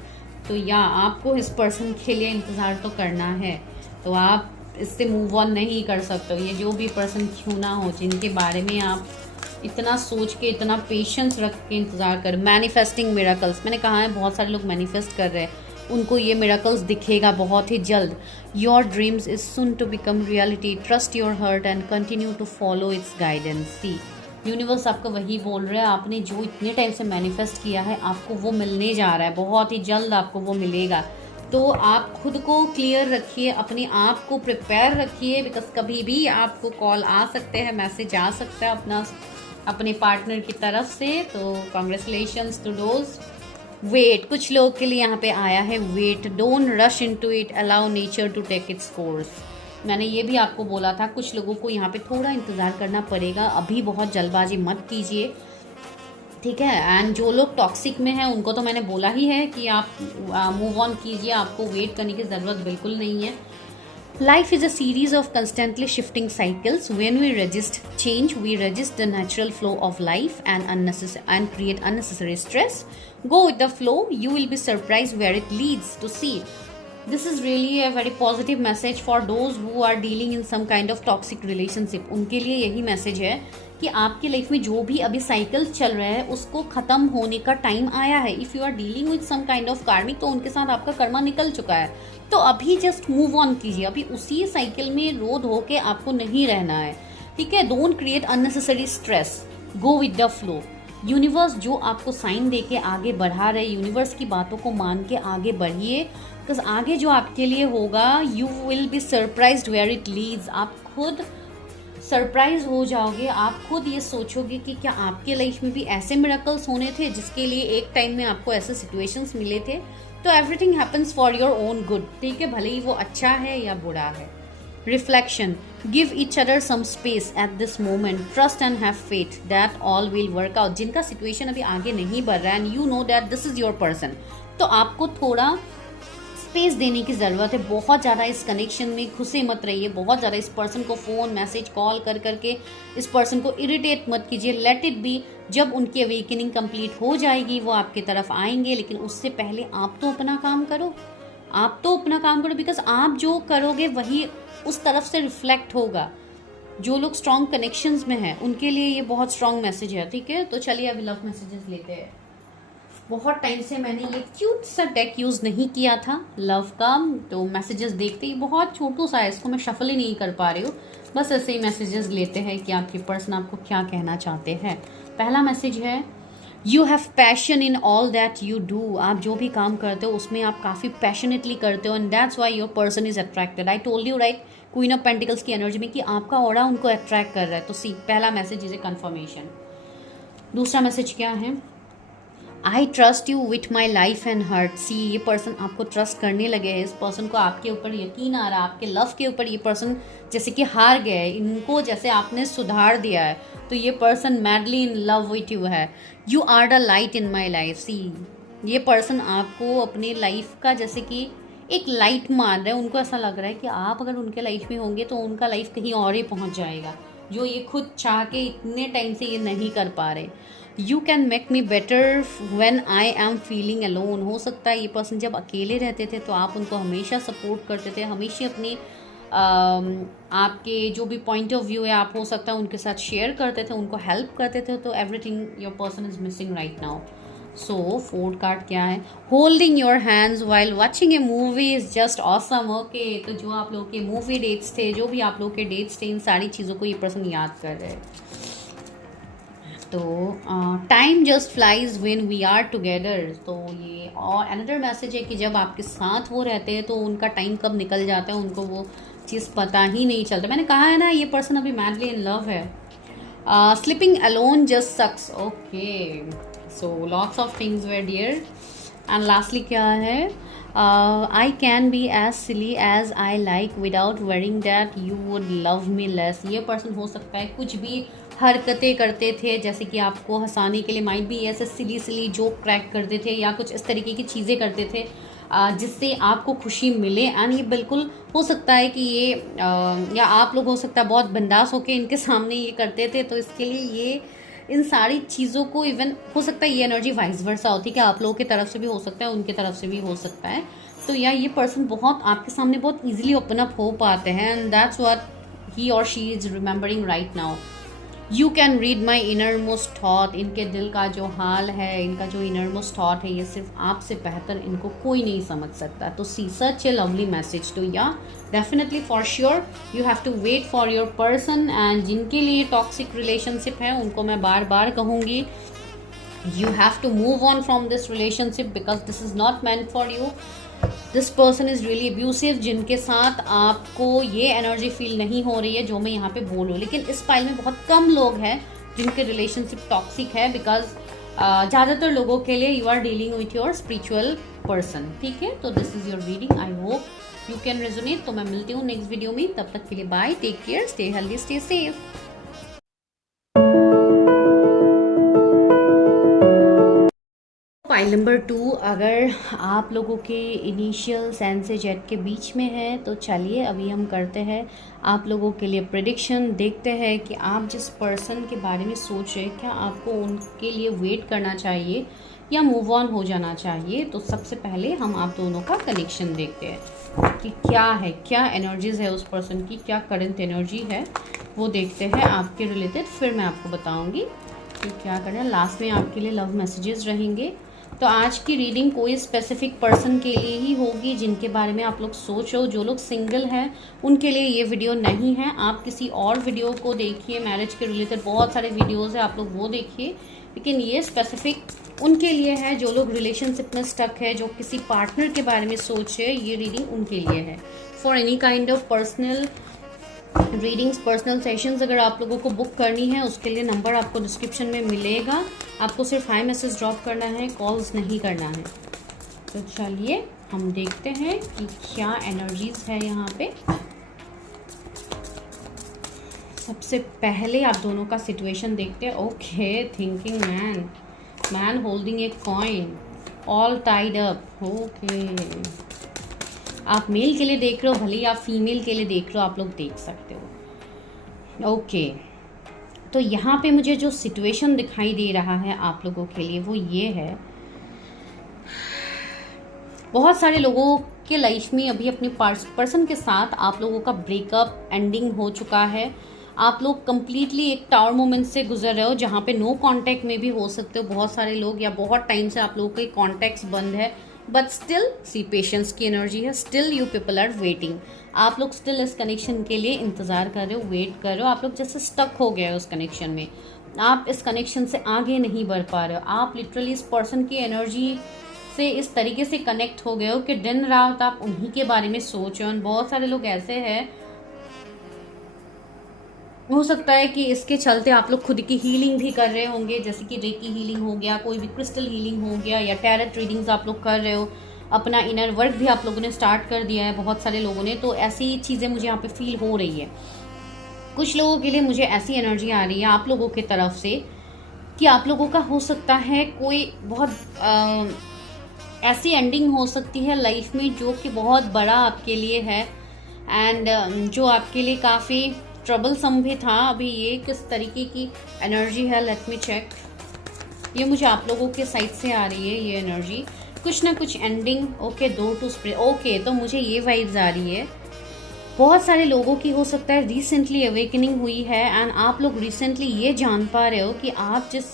तो या आपको इस पर्सन के लिए इंतज़ार तो करना है, तो आप इससे मूव ऑन नहीं कर सकते हो। ये जो भी पर्सन क्यों ना हो, जिनके बारे में आप इतना सोच के, इतना पेशेंस रख के इंतज़ार कर। मैनिफेस्टिंग मिरेकल्स, मैंने कहा है बहुत सारे लोग मैनिफेस्ट कर रहे हैं, उनको ये मिरेकल्स दिखेगा बहुत ही जल्द। Your dreams is soon to become reality, trust your heart and continue to follow its guidance. See universe आपको वही बोल रहा है, आपने जो इतने टाइम से मैनिफेस्ट किया है आपको वो मिलने जा रहा है, बहुत ही जल्द आपको वो मिलेगा। तो आप खुद को क्लियर रखिए, अपने आप को प्रिपेयर रखिए, बिकॉज कभी भी आपको कॉल आ सकते हैं, मैसेज आ सकता है अपने पार्टनर की तरफ से। तो कॉन्ग्रेचुलेशंस टू दोज। वेट, कुछ लोग के लिए यहाँ पे आया है wait. Don't rush into it, allow nature to take its course. मैंने ये भी आपको बोला था, कुछ लोगों को यहाँ पे थोड़ा इंतज़ार करना पड़ेगा, अभी बहुत जल्दबाजी मत कीजिए, ठीक है। एंड जो लोग टॉक्सिक में हैं उनको तो मैंने बोला ही है कि आप मूव ऑन कीजिए, आपको वेट करने की ज़रूरत बिल्कुल नहीं है। Life is a series of constantly shifting cycles. When we resist change, we resist the natural flow of life and create unnecessary stress. Go with the flow. You will be surprised where it leads to see. This is really a very positive message for those who are dealing in some kind of toxic relationship. उनके लिए यही message है कि आपकी life में जो भी अभी साइकिल चल रहा है उसको खत्म होने का टाइम आया है। If you are dealing with some kind of karmic, तो उनके साथ आपका कर्मा निकल चुका है, तो अभी जस्ट मूव ऑन कीजिए। अभी उसी साइकिल में रोड होके आपको नहीं रहना है, ठीक है। Don't create unnecessary stress, go with the flow. Universe जो आपको साइन दे के आगे बढ़ा रहे, यूनिवर्स की बातों को मान के आगे बढ़िए, बिकॉज आगे जो आपके लिए होगा you will be surprised where it leads. आप खुद सरप्राइज हो जाओगे, आप खुद ये सोचोगे कि क्या आपके लाइफ में भी ऐसे मिरेकल्स होने थे जिसके लिए एक टाइम में आपको ऐसे सिचुएशंस मिले थे। तो everything happens for your own good, ठीक है, भले ही वो अच्छा है या बुरा है। Reflection, give each other some space at this moment, trust and have faith that all will work out. जिनका सिचुएशन अभी आगे नहीं बढ़ रहा है and you know that this is your person, तो आपको थोड़ा स्पेस देने की ज़रूरत है। बहुत ज़्यादा इस कनेक्शन में घुसे मत रहिए, बहुत ज़्यादा इस पर्सन को फ़ोन मैसेज कॉल कर करके इस पर्सन को इरिटेट मत कीजिए। लेट इट बी, जब उनकी अवेकनिंग कंप्लीट हो जाएगी वो आपकी तरफ आएंगे, लेकिन उससे पहले आप तो अपना काम करो, आप तो अपना काम करो, बिकॉज आप जो करोगे वही उस तरफ से रिफ्लेक्ट होगा। जो लोग स्ट्रॉन्ग कनेक्शंस में हैं उनके लिए ये बहुत स्ट्रॉन्ग मैसेज है, ठीक है। तो चलिए अभी लव मैसेजेस लेते हैं। बहुत टाइम से मैंने ये क्यूट सा डेक यूज़ नहीं किया था लव का, तो मैसेजेस देखते ही बहुत छोटू सा है, इसको मैं शफल ही नहीं कर पा रही हूँ, बस ऐसे ही मैसेजेस लेते हैं कि आपके पर्सन आपको क्या कहना चाहते हैं। पहला मैसेज है, you have passion in all that you do. आप जो भी काम करते हो उसमें आप काफ़ी पैशनेटली करते हो and that's why your person is attracted. I told you right, queen of pentacles की एनर्जी में कि आपका ऑरा उनको अट्रैक्ट कर रहा है। तो सी, पहला मैसेज इज ए कन्फर्मेशन। दूसरा मैसेज क्या है, I trust you with my life and heart. See, ये पर्सन आपको ट्रस्ट करने लगे हैं, इस पर्सन को आपके ऊपर यकीन आ रहा है, आपके लव के ऊपर ये पर्सन जैसे कि हार गया है, इनको जैसे आपने सुधार दिया है, तो ये person madly in love with you है। You are the light in my life. See, ये पर्सन आपको अपने लाइफ का जैसे कि एक लाइट मान रहे हैं, उनको ऐसा लग रहा है कि आप अगर उनके लाइफ में होंगे तो उनका लाइफ कहीं और ही पहुंच जाएगा, जो ये खुद चाह के इतने टाइम से ये नहीं कर पा रहे। You can make me better when I am feeling alone. हो सकता है ये पर्सन जब अकेले रहते थे तो आप उनको हमेशा सपोर्ट करते थे, हमेशा अपनी आपके जो भी पॉइंट ऑफ व्यू है आप हो सकता है उनके साथ शेयर करते थे, उनको हेल्प करते थे। तो everything your person is missing right now. So fourth card क्या है? Holding your hands while watching A movie is just awesome. Okay, तो जो आप लोग के मूवी डेट्स थे, जो भी आप लोग के डेट्स थे, इन सारी चीज़ों को ये पर्सन याद कर रहे हैं। तो time just flies when we are together. तो ये और अनदर मैसेज है कि जब आपके साथ वो रहते हैं तो उनका टाइम कब निकल जाता है उनको वो चीज़ पता ही नहीं चलता। मैंने कहा है ना, ये पर्सन अभी मैडली इन लव है। Sleeping alone just sucks. Okay, so lots of things were dear. And lastly क्या है? I can be as silly as I like without worrying that you would love me less. ये person हो सकता है कुछ भी हरकतें करते थे, जैसे कि आपको हंसाने के लिए माइट भी ऐसे सिली सिली जोक क्रैक करते थे या कुछ इस तरीके की चीज़ें करते थे जिससे आपको खुशी मिले। एंड ये बिल्कुल हो सकता है कि ये या आप लोग हो सकता है बहुत बिंदास होकर इनके सामने ये करते थे, तो इसके लिए ये इन सारी चीज़ों को इवन हो सकता है ये एनर्जी वाइस वर्सा होती है कि आप लोगों की तरफ से भी हो सकता है, उनके तरफ से भी हो सकता है। तो या ये पर्सन बहुत आपके सामने बहुत ईजिली ओपन अप हो पाते हैं एंड दैट्स व्हाट ही और she is remembering right now. You can read my inner most thought. इनके दिल का जो हाल है, इनका जो इनर मोस्ट थॉट है, ये सिर्फ आपसे बेहतर इनको कोई नहीं समझ सकता। तो सी सच ए लवली मैसेज। तो या definitely for sure you have to wait for your person. And जिनके लिए टॉक्सिक रिलेशनशिप है उनको मैं बार बार कहूँगी, you have to move on from this relationship because this is not meant for you. This person is really abusive, जिनके साथ आपको ये एनर्जी फील नहीं हो रही है जो मैं यहाँ पे बोलूँ। लेकिन इस फाइल में बहुत कम लोग हैं जिनके रिलेशनशिप टॉक्सिक है, बिकॉज ज़्यादातर लोगों के लिए you are dealing with your spiritual person. ठीक है, तो this is your reading. I hope you can resonate. तो मैं मिलती हूँ नेक्स्ट वीडियो में, तब तक के लिए bye, take care, stay healthy, stay safe. File number 2 अगर आप लोगों के इनिशियल सेंस से जेड के बीच में है तो चलिए अभी हम करते हैं आप लोगों के लिए प्रेडिक्शन। देखते हैं कि आप जिस पर्सन के बारे में सोच रहे हैं, क्या आपको उनके लिए वेट करना चाहिए या मूव ऑन हो जाना चाहिए। तो सबसे पहले हम आप दोनों का कनेक्शन देखते हैं कि क्या है, क्या एनर्जीज है उस पर्सन की, क्या करंट एनर्जी है वो देखते हैं आपके रिलेटेड। फिर मैं आपको बताऊँगी कि क्या करना है। लास्ट में आपके लिए लव मैसेजेस रहेंगे। तो आज की रीडिंग कोई स्पेसिफिक पर्सन के लिए ही होगी जिनके बारे में आप लोग सोच रहे हो। जो लोग सिंगल हैं उनके लिए ये वीडियो नहीं है, आप किसी और वीडियो को देखिए। मैरिज के रिलेटेड बहुत सारे वीडियोस हैं, आप लोग वो देखिए। लेकिन ये स्पेसिफिक उनके लिए है जो लोग रिलेशनशिप में स्टक है, जो किसी पार्टनर के बारे में सोच रहे, ये रीडिंग उनके लिए है। For any kind of personal readings, personal sessions अगर आप लोगों को बुक करनी है, उसके लिए नंबर आपको डिस्क्रिप्शन में मिलेगा। आपको सिर्फ हाई मैसेज ड्रॉप करना है, कॉल्स नहीं करना है। तो चलिए हम देखते हैं कि क्या एनर्जीज है यहाँ पे। सबसे पहले आप दोनों का सिचुएशन देखते हैं। Okay, thinking man, man holding a coin, all tied up. Okay, आप मेल के लिए देख रहे हो, भले ही आप फीमेल के लिए देख रहे हो, आप लोग देख सकते हो। ओके, तो यहाँ पे मुझे जो सिचुएशन दिखाई दे रहा है आप लोगों के लिए वो ये है, बहुत सारे लोगों के लाइफ में अभी अपने पर्सन के साथ आप लोगों का ब्रेकअप, एंडिंग हो चुका है। आप लोग कंप्लीटली एक टावर मोमेंट से गुजर रहे हो जहाँ पे नो कांटेक्ट में भी हो सकते हो बहुत सारे लोग, या बहुत टाइम से आप लोगों के कॉन्टैक्ट्स बंद है। बट स्टिल सी पेशेंस की एनर्जी है, still you people are waiting. आप लोग स्टिल इस कनेक्शन के लिए इंतजार कर रहे हो, वेट कर रहे हो। आप लोग जैसे स्टक हो गए हो उस कनेक्शन में, आप इस कनेक्शन से आगे नहीं बढ़ पा रहे हो। आप लिटरली इस पर्सन की एनर्जी से इस तरीके से कनेक्ट हो गए हो कि दिन रात आप उन्हीं के बारे में सोच रहे हो। बहुत सारे लोग ऐसे हैं हो सकता है कि इसके चलते आप लोग खुद की हीलिंग भी कर रहे होंगे, जैसे कि रेकी हीलिंग हो गया, कोई भी क्रिस्टल हीलिंग हो गया, या टैरेट रीडिंग्स आप लोग कर रहे हो। अपना इनर वर्क भी आप लोगों ने स्टार्ट कर दिया है बहुत सारे लोगों ने, तो ऐसी चीज़ें मुझे यहाँ पे फील हो रही है। कुछ लोगों के लिए मुझे ऐसी एनर्जी आ रही है आप लोगों की तरफ से कि आप लोगों का हो सकता है कोई बहुत ऐसी एंडिंग हो सकती है लाइफ में जो कि बहुत बड़ा आपके लिए है, एंड जो आपके लिए काफ़ी ट्रबलसम भी था। अभी ये किस तरीके की एनर्जी है, लेट मी चेक। ये मुझे आप लोगों के साइड से आ रही है ये एनर्जी, कुछ ना कुछ ending. Okay, door to spray. Okay, तो मुझे ये वाइब्स आ रही है। बहुत सारे लोगों की हो सकता है रिसेंटली अवेकनिंग हुई है, एंड आप लोग रिसेंटली ये जान पा रहे हो कि आप जिस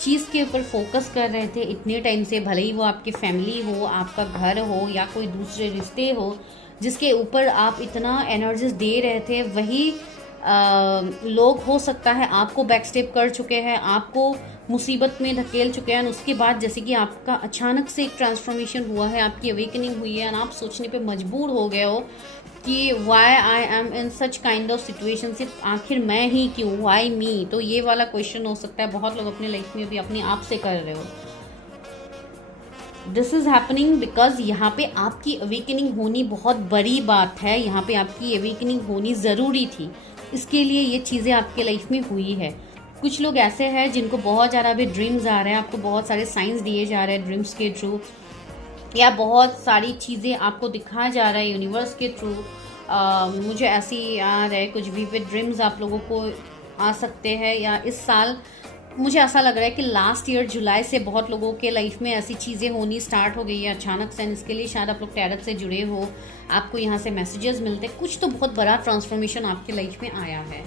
चीज़ के ऊपर फोकस कर रहे थे इतने टाइम से, भले ही वो आपकी फैमिली हो, आपका घर हो, या कोई दूसरे रिश्ते हो जिसके ऊपर आप इतना एनर्जीज दे रहे थे, वही लोग हो सकता है आपको बैक स्टेप कर चुके हैं, आपको मुसीबत में धकेल चुके हैं। उसके बाद जैसे कि आपका अचानक से एक ट्रांसफॉर्मेशन हुआ है, आपकी अवेकनिंग हुई है, एंड आप सोचने पे मजबूर हो गए हो कि why I am in such kind of situation, सिर्फ आखिर मैं ही क्यों, वाई मी। तो ये वाला क्वेश्चन हो सकता है बहुत लोग अपने लाइफ में भी अपने आप से कर रहे हो। दिस इज़ हैपनिंग बिकॉज यहाँ पे आपकी अवेकनिंग होनी बहुत बड़ी बात है, यहाँ पे आपकी अवेकनिंग होनी ज़रूरी थी, इसके लिए ये चीज़ें आपके लाइफ में हुई है। कुछ लोग ऐसे हैं जिनको बहुत ज़्यादा अभी ड्रीम्स आ रहे हैं, आपको बहुत सारे साइंस दिए जा रहे हैं ड्रीम्स के थ्रू, या बहुत सारी चीज़ें आपको दिखाया जा रहा है यूनिवर्स के थ्रू। मुझे ऐसी आ रहा है कुछ विविड ड्रीम्स आप लोगों को आ सकते हैं, या इस साल मुझे ऐसा लग रहा है कि लास्ट ईयर जुलाई से बहुत लोगों के लाइफ में ऐसी चीज़ें होनी स्टार्ट हो गई है अचानक से। इसके लिए शायद आप लोग टैरट से जुड़े हो, आपको यहाँ से मैसेजेस मिलते, कुछ तो बहुत बड़ा ट्रांसफॉर्मेशन आपके लाइफ में आया है।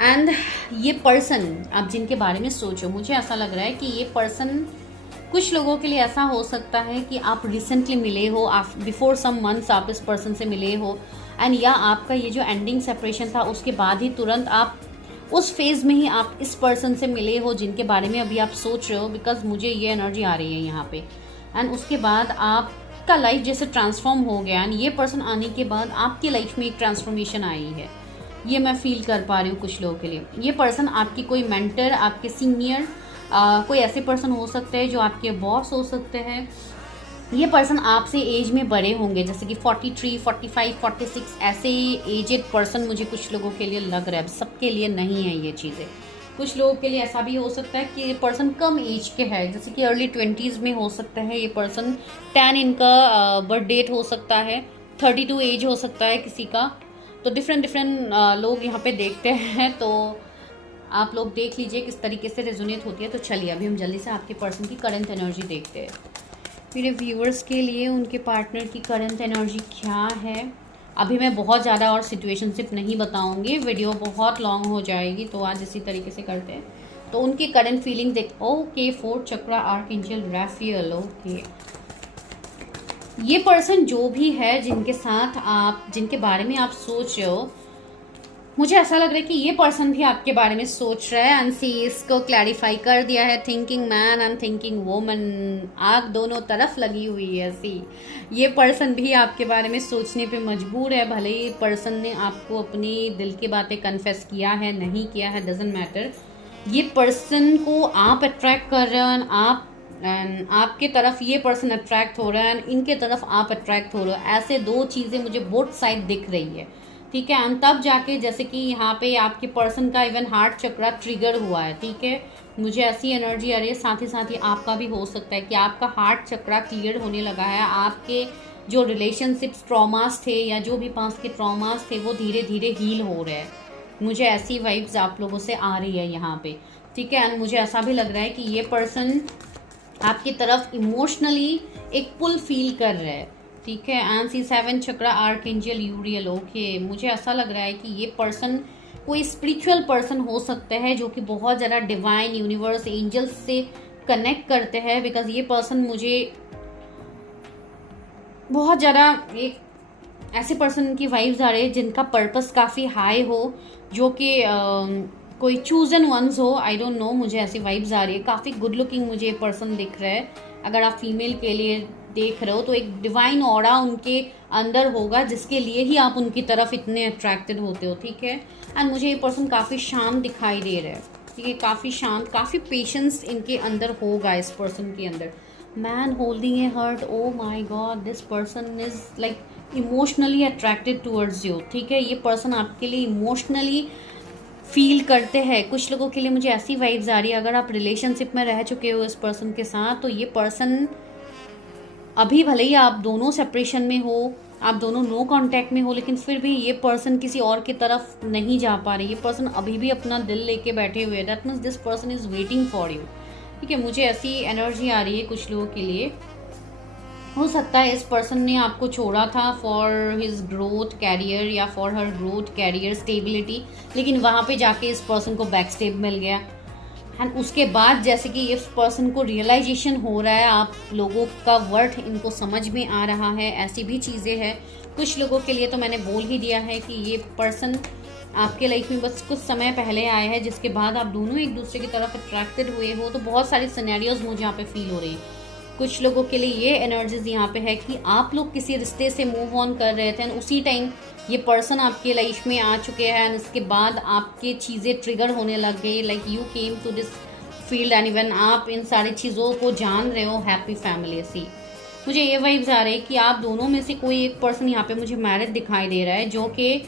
एंड ये पर्सन आप जिनके बारे में सोचो, मुझे ऐसा लग रहा है कि ये पर्सन कुछ लोगों के लिए ऐसा हो सकता है कि आप रिसेंटली मिले हो, आप बिफोर सम मंथ्स आप इस पर्सन से मिले हो, एंड या आपका ये जो एंडिंग सेपरेशन था उसके बाद ही तुरंत आप उस फेज़ में ही आप इस पर्सन से मिले हो जिनके बारे में अभी आप सोच रहे हो, बिकॉज मुझे ये एनर्जी आ रही है यहाँ पे। एंड उसके बाद आपका लाइफ जैसे ट्रांसफॉर्म हो गया, एंड ये पर्सन आने के बाद आपकी लाइफ में एक ट्रांसफॉर्मेशन आई है, ये मैं फील कर पा रही हूँ कुछ लोगों के लिए। ये पर्सन आपकी कोई मेंटर, आपके सीनियर, कोई ऐसे पर्सन हो सकते हैं जो आपके बॉस हो सकते हैं। ये पर्सन आपसे एज में बड़े होंगे, जैसे कि 43, 45, 46 ऐसे एजेड पर्सन मुझे कुछ लोगों के लिए लग रहा है। सबके लिए नहीं है ये चीज़ें, कुछ लोगों के लिए ऐसा भी हो सकता है कि ये पर्सन कम एज के है, जैसे कि अर्ली 20s में हो सकता है ये पर्सन। 10 इनका बर्थ डेट हो सकता है, 32 एज हो सकता है किसी का। तो डिफरेंट लोग यहाँ पे देखते हैं, तो आप लोग देख लीजिए किस तरीके से रेजोनेट होती है। तो चलिए अभी हम जल्दी से आपके पर्सन की करंट एनर्जी देखते हैं। मेरे व्यूअर्स के लिए उनके पार्टनर की करंट एनर्जी क्या है। अभी मैं बहुत ज़्यादा और सिचुएशनशिप नहीं बताऊंगी, वीडियो बहुत लॉन्ग हो जाएगी, तो आज इसी तरीके से करते हैं। तो उनकी करंट फीलिंग देख। ओके, 4th चक्रा आर्कएंजल राफेल। ओके, ये पर्सन जो भी है जिनके साथ आप, जिनके बारे में आप सोच रहे हो, मुझे ऐसा लग रहा है कि ये पर्सन भी आपके बारे में सोच रहा है। एंड सी इसको क्लैरिफाई कर दिया है, thinking man and thinking woman, आग दोनों तरफ लगी हुई है। सी ये पर्सन भी आपके बारे में सोचने पे मजबूर है, भले ही पर्सन ने आपको अपनी दिल की बातें कन्फेस किया है नहीं किया है, डजेंट मैटर। ये पर्सन को आप अट्रैक्ट कर रहे हो, एंड आपके तरफ ये पर्सन अट्रैक्ट हो रहा है, एंड इनके तरफ आप अट्रैक्ट हो रहे हो। ऐसे दो चीज़ें मुझे बोथ साइड दिख रही है, ठीक है। एंड तब जाके जैसे कि यहाँ पे आपके पर्सन का इवन हार्ट चक्रा ट्रिगर हुआ है, ठीक है। मुझे ऐसी एनर्जी आ रही है, साथ ही आपका भी हो सकता है कि आपका हार्ट चक्रा क्लियर होने लगा है। आपके जो रिलेशनशिप्स ट्रॉमास थे, या जो भी पास के ट्रॉमास थे, वो धीरे धीरे हील हो रहे हैं। मुझे ऐसी वाइब्स आप लोगों से आ रही है यहाँ पे, ठीक है। एंड मुझे ऐसा भी लग रहा है कि ये पर्सन आपकी तरफ इमोशनली एक पुल फील कर रहा है, ठीक है। And C7 chakra archangel यूरियल। Okay, मुझे ऐसा लग रहा है कि ये पर्सन कोई स्पिरिचुअल पर्सन हो सकता है जो कि बहुत ज़्यादा डिवाइन, यूनिवर्स, एंजल्स से कनेक्ट करते हैं, बिकॉज ये पर्सन मुझे बहुत ज़्यादा एक ऐसे पर्सन की वाइब्स आ रही है जिनका पर्पस काफ़ी हाई हो, जो कि कोई चूजन वंस हो, आई डोंट नो, मुझे ऐसी वाइब्स आ रही है। काफ़ी गुड लुकिंग मुझे ये पर्सन दिख रहा है। अगर आप फीमेल के लिए देख रहे हो तो एक डिवाइन ऑरा उनके अंदर होगा, जिसके लिए ही आप उनकी तरफ इतने अट्रैक्टेड होते हो, ठीक है। एंड मुझे ये पर्सन काफ़ी शांत दिखाई दे रहा है, ठीक है, काफ़ी शांत, काफ़ी पेशेंस इनके अंदर होगा, इस पर्सन के अंदर। Man holding a hurt, oh my god, this person is like emotionally attracted towards you, ठीक है। ये पर्सन आपके लिए इमोशनली फील करते हैं। कुछ लोगों के लिए मुझे ऐसी वाइब्स आ रही है, अगर आप रिलेशनशिप में रह चुके हो इस पर्सन के साथ, तो ये पर्सन अभी भले ही आप दोनों सेपरेशन में हो, आप दोनों नो कांटेक्ट में हो, लेकिन फिर भी ये पर्सन किसी और की तरफ नहीं जा पा रही। ये पर्सन अभी भी अपना दिल लेके बैठे हुए हैं। That means this person is waiting for you, ठीक है। मुझे ऐसी एनर्जी आ रही है कुछ लोगों के लिए। हो सकता है इस पर्सन ने आपको छोड़ा था फॉर हिज ग्रोथ कैरियर या for her growth career stability, लेकिन वहाँ पे जाके इस पर्सन को बैक स्टेप मिल गया। एंड उसके बाद जैसे कि इस पर्सन को रियलाइजेशन हो रहा है, आप लोगों का वर्थ इनको समझ में आ रहा है, ऐसी भी चीज़ें हैं। कुछ लोगों के लिए तो मैंने बोल ही दिया है कि ये पर्सन आपके लाइफ में बस कुछ समय पहले आया है, जिसके बाद आप दोनों एक दूसरे की तरफ अट्रैक्टेड हुए हो। तो बहुत सारे सिनेरियोज मुझे यहाँ पे फील हो रही हैं। कुछ लोगों के लिए ये एनर्जीज यहाँ पे है कि आप लोग किसी रिश्ते से मूव ऑन कर रहे थे, उसी टाइम ये पर्सन आपके लाइफ में आ चुके हैं, एंड इसके बाद आपके चीज़ें ट्रिगर होने लग गई, like you came to this field and even आप इन सारी चीज़ों को जान रहे हो हैप्पी फैमिली से। मुझे ये वाइब्स आ रही है कि आप दोनों में से कोई एक पर्सन यहाँ पे मुझे मैरिड दिखाई दे रहा है, जो कि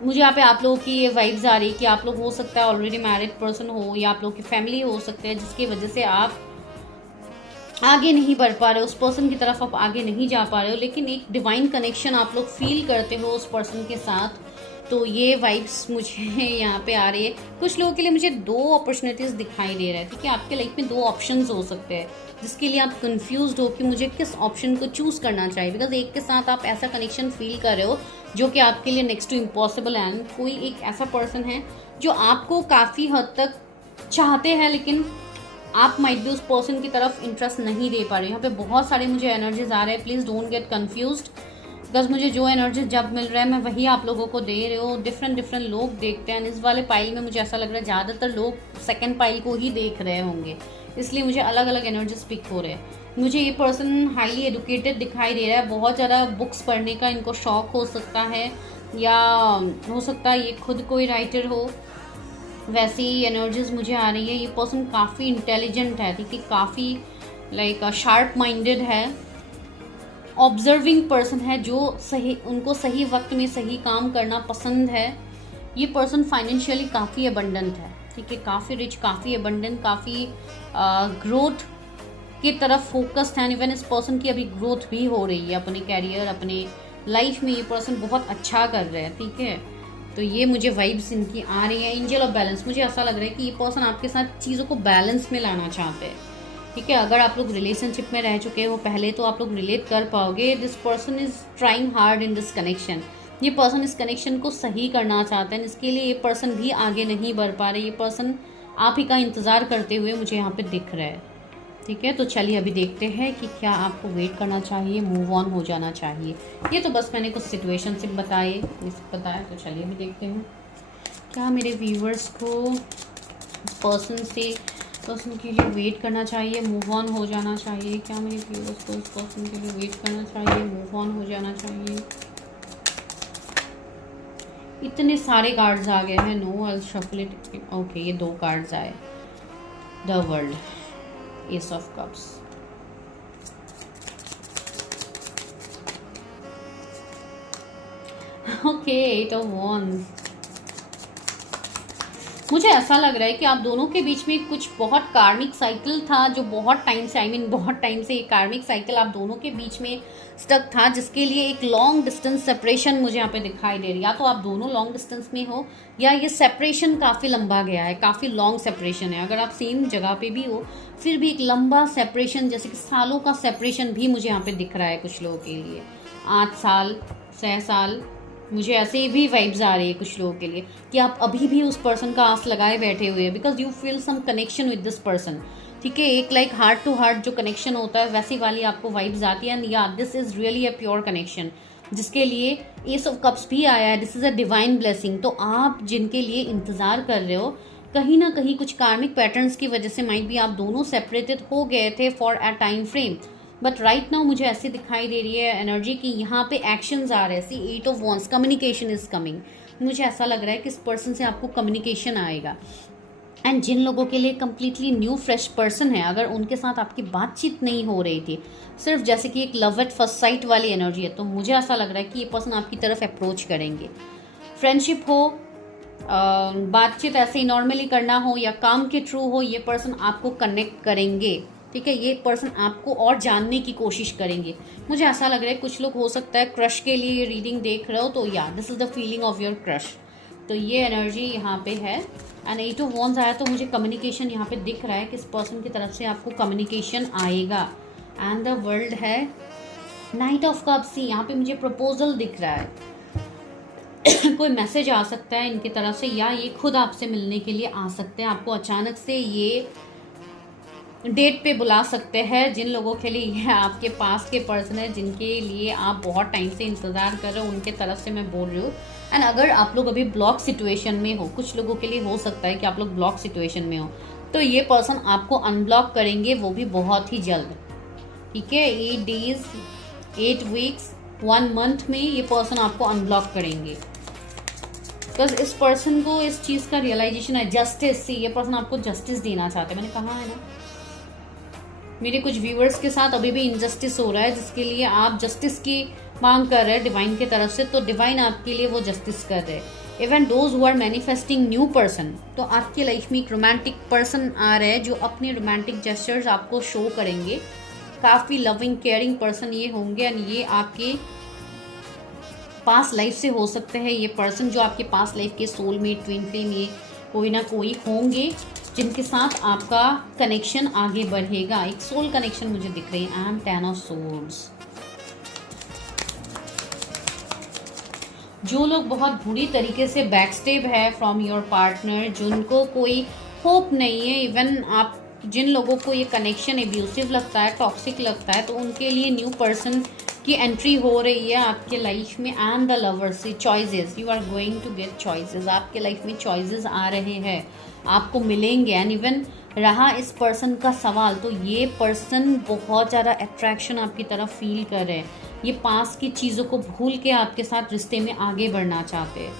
मुझे यहाँ पे आप लोगों की ये वाइब्स आ रही है कि आप लोग हो सकता है ऑलरेडी मैरिड पर्सन हो, या आप लोग की फैमिली हो सकते हैं, जिसकी वजह से आप आगे नहीं बढ़ पा रहे हो, उस पर्सन की तरफ आप आगे नहीं जा पा रहे हो, लेकिन एक डिवाइन कनेक्शन आप लोग फील करते हो उस पर्सन के साथ। तो ये वाइब्स मुझे यहाँ पे आ रही है। कुछ लोगों के लिए मुझे 2 अपॉर्चुनिटीज़ दिखाई दे रहा है, ठीक है। आपके लाइफ में 2 ऑप्शंस हो सकते हैं, जिसके लिए आप कंफ्यूज्ड हो कि मुझे किस ऑप्शन को चूज़ करना चाहिए, बिकॉज एक के साथ आप ऐसा कनेक्शन फील कर रहे हो जो कि आपके लिए नेक्स्ट टू इम्पॉसिबल है। कोई एक ऐसा पर्सन है जो आपको काफ़ी हद तक चाहते हैं, लेकिन आप माइट भी उस पर्सन की तरफ इंटरेस्ट नहीं दे पा रहे हो। यहाँ पे बहुत सारे मुझे एनर्जीज आ रहे हैं, please don't get confused, because मुझे जो एनर्जी जब मिल रहा है मैं वही आप लोगों को दे रहे हो। डिफरेंट लोग देखते हैं, इस वाले पाइल में मुझे ऐसा लग रहा है ज़्यादातर लोग सेकंड पाइल को ही देख रहे होंगे, इसलिए मुझे अलग अलग एनर्जीज पिक हो रहे हैं। मुझे ये पर्सन हाईली एडुकेटेड दिखाई दे रहा है, बहुत ज़्यादा बुक्स पढ़ने का इनको शौक हो सकता है, या हो सकता है ये खुद कोई राइटर हो। वैसी एनर्जीज मुझे आ रही है। ये पर्सन काफ़ी इंटेलिजेंट है, ठीक है, काफ़ी लाइक शार्प माइंडेड है, ऑब्जर्विंग पर्सन है, जो सही उनको सही वक्त में सही काम करना पसंद है। ये पर्सन फाइनेंशियली काफ़ी अबंडेंट है, ठीक है, काफ़ी रिच, काफ़ी अबंडेंट, काफ़ी ग्रोथ की तरफ फोकस्ड है। इवन इस पर्सन की अभी ग्रोथ भी हो रही है अपने कैरियर, अपने लाइफ में ये पर्सन बहुत अच्छा कर रहे हैं, ठीक है। तो ये मुझे वाइब्स इनकी आ रही है। एंजल ऑफ बैलेंस, मुझे ऐसा लग रहा है कि ये पर्सन आपके साथ चीज़ों को बैलेंस में लाना चाहते हैं, ठीक है। अगर आप लोग रिलेशनशिप में रह चुके हो पहले, तो आप लोग रिलेट कर पाओगे। This person is trying hard in this connection. ये पर्सन इस कनेक्शन को सही करना चाहते हैं, इसके लिए ये पर्सन भी आगे नहीं बढ़ पा रहे। ये पर्सन आप ही का इंतज़ार करते हुए मुझे यहाँ पे दिख रहा है, ठीक है। तो चलिए अभी देखते हैं कि क्या आपको वेट करना चाहिए, मूव ऑन हो जाना चाहिए। ये तो बस मैंने कुछ सिचुएशन से बताया, तो चलिए अभी देखते हैं क्या मेरे व्यूवर्स को पर्सन के लिए वेट करना चाहिए, मूव ऑन हो जाना चाहिए। क्या मेरे व्यूवर्स को इस पर्सन के लिए वेट करना चाहिए, मूव ऑन हो जाना चाहिए। इतने सारे कार्ड्स आ गए हैं। No, I shuffle it. Okay, ये 2 कार्ड्स आए, the world, ace of cups. Okay, 8 of wands. मुझे ऐसा लग रहा है कि आप दोनों के बीच में कुछ बहुत कार्मिक साइकिल था, जो बहुत टाइम से बहुत टाइम से एक कार्मिक साइकिल आप दोनों के बीच में स्टक था, जिसके लिए एक लॉन्ग डिस्टेंस सेपरेशन मुझे यहाँ पे दिखाई दे रही है। या तो आप दोनों लॉन्ग डिस्टेंस में हो, या ये सेपरेशन काफ़ी लंबा गया है, काफ़ी लॉन्ग सेपरेशन है। अगर आप सेम जगह पे भी हो, फिर भी एक लंबा सेपरेशन, जैसे कि सालों का सेपरेशन भी मुझे यहाँ पे दिख रहा है कुछ लोगों के लिए। 8 साल, 6 साल, मुझे ऐसे भी वाइब्स आ रही है कुछ लोगों के लिए कि आप अभी भी उस पर्सन का आस लगाए बैठे हुए हैं, because you feel some connection with this person, ठीक है। एक लाइक हार्ट टू हार्ट जो कनेक्शन होता है, वैसी वाली आपको वाइब्स आती है। एंड या this is really a pure connection, जिसके लिए एस ऑफ कप्स भी आया है। This is a divine blessing. तो आप जिनके लिए इंतज़ार कर रहे हो, कहीं ना कहीं कुछ कार्मिक पैटर्न्स की वजह से माइट भी आप दोनों सेपरेटेड हो गए थे for a time frame, but right now मुझे ऐसी दिखाई दे रही है एनर्जी कि यहाँ पे एक्शंस आ रहे हैं। सी 8 of wands, communication is coming. मुझे ऐसा लग रहा है कि इस पर्सन से आपको कम्युनिकेशन आएगा। एंड जिन लोगों के लिए कम्प्लीटली न्यू फ्रेश पर्सन है, अगर उनके साथ आपकी बातचीत नहीं हो रही थी, सिर्फ जैसे कि एक लव एट फर्स्ट साइट वाली एनर्जी है, तो मुझे ऐसा लग रहा है कि ये पर्सन आपकी तरफ अप्रोच करेंगे। फ्रेंडशिप हो, बातचीत ऐसे ही नॉर्मली करना हो या काम के थ्रू हो, ये पर्सन आपको कनेक्ट करेंगे। ठीक है, ये पर्सन आपको और जानने की कोशिश करेंगे। मुझे ऐसा लग रहा है कुछ लोग हो सकता है क्रश के लिए रीडिंग देख रहे हो, तो या this is the feeling of your crush. तो ये एनर्जी यहाँ पे है। एंड 8 ऑफ वॉन्ड्स आया तो मुझे कम्युनिकेशन यहाँ पे दिख रहा है कि इस पर्सन की तरफ से आपको कम्युनिकेशन आएगा। एंड द वर्ल्ड है नाइट ऑफ कप्स। यहाँ पे मुझे प्रपोजल दिख रहा है कोई मैसेज आ सकता है इनकी तरफ से, या ये खुद आपसे मिलने के लिए आ सकते हैं। आपको अचानक से ये डेट पे बुला सकते हैं। जिन लोगों के लिए ये आपके पास के पर्सन है, जिनके लिए आप बहुत टाइम से इंतज़ार कर रहे हो, उनके तरफ से मैं बोल रही हूँ। एंड अगर आप लोग अभी ब्लॉक सिचुएशन में हो, कुछ लोगों के लिए हो सकता है कि आप लोग ब्लॉक सिचुएशन में हो, तो ये पर्सन आपको अनब्लॉक करेंगे, वो भी बहुत ही जल्द। ठीक है, 8 डेज, 8 वीक्स, 1 मंथ में ये पर्सन आपको अनब्लॉक करेंगे। बिकॉज इस पर्सन को इस चीज़ का रियलाइजेशन है, जस्टिस से। ये पर्सन आपको जस्टिस देना चाहते हैं। मैंने कहा है ना, मेरे कुछ व्यूअर्स के साथ अभी भी इनजस्टिस हो रहा है, जिसके लिए आप जस्टिस की मांग कर रहे हैं डिवाइन की तरफ से, तो डिवाइन आपके लिए वो जस्टिस कर रहे हैं। Even those who are manifesting new person, तो आपकी लाइफ में एक रोमांटिक पर्सन आ रहे हैं जो अपने रोमांटिक जेस्चर्स आपको शो करेंगे। काफ़ी लविंग केयरिंग पर्सन ये होंगे। एंड ये आपके पास लाइफ से हो सकते हैं। ये पर्सन जो आपके पास लाइफ के सोलमेट, ट्विन फ्लेम, ये कोई ना कोई होंगे जिनके साथ आपका कनेक्शन आगे बढ़ेगा। एक सोल कनेक्शन मुझे दिख रही है। And 10 of swords. जो लोग बहुत बुरी तरीके से बैकस्टेप है फ्रॉम योर पार्टनर, जिनको कोई होप नहीं है, इवन आप जिन लोगों को ये कनेक्शन एब्यूसिव लगता है, टॉक्सिक लगता है, तो उनके लिए न्यू पर्सन की एंट्री हो रही है आपके लाइफ में। एंड द लवर से choices, you are going to get choices. आपके लाइफ में चॉइसेस आ रहे हैं, आपको मिलेंगे। एंड इवन रहा इस पर्सन का सवाल, तो ये पर्सन बहुत ज़्यादा अट्रैक्शन आपकी तरफ फील कर रहे हैं। ये पास की चीज़ों को भूल के आपके साथ रिश्ते में आगे बढ़ना चाहते हैं।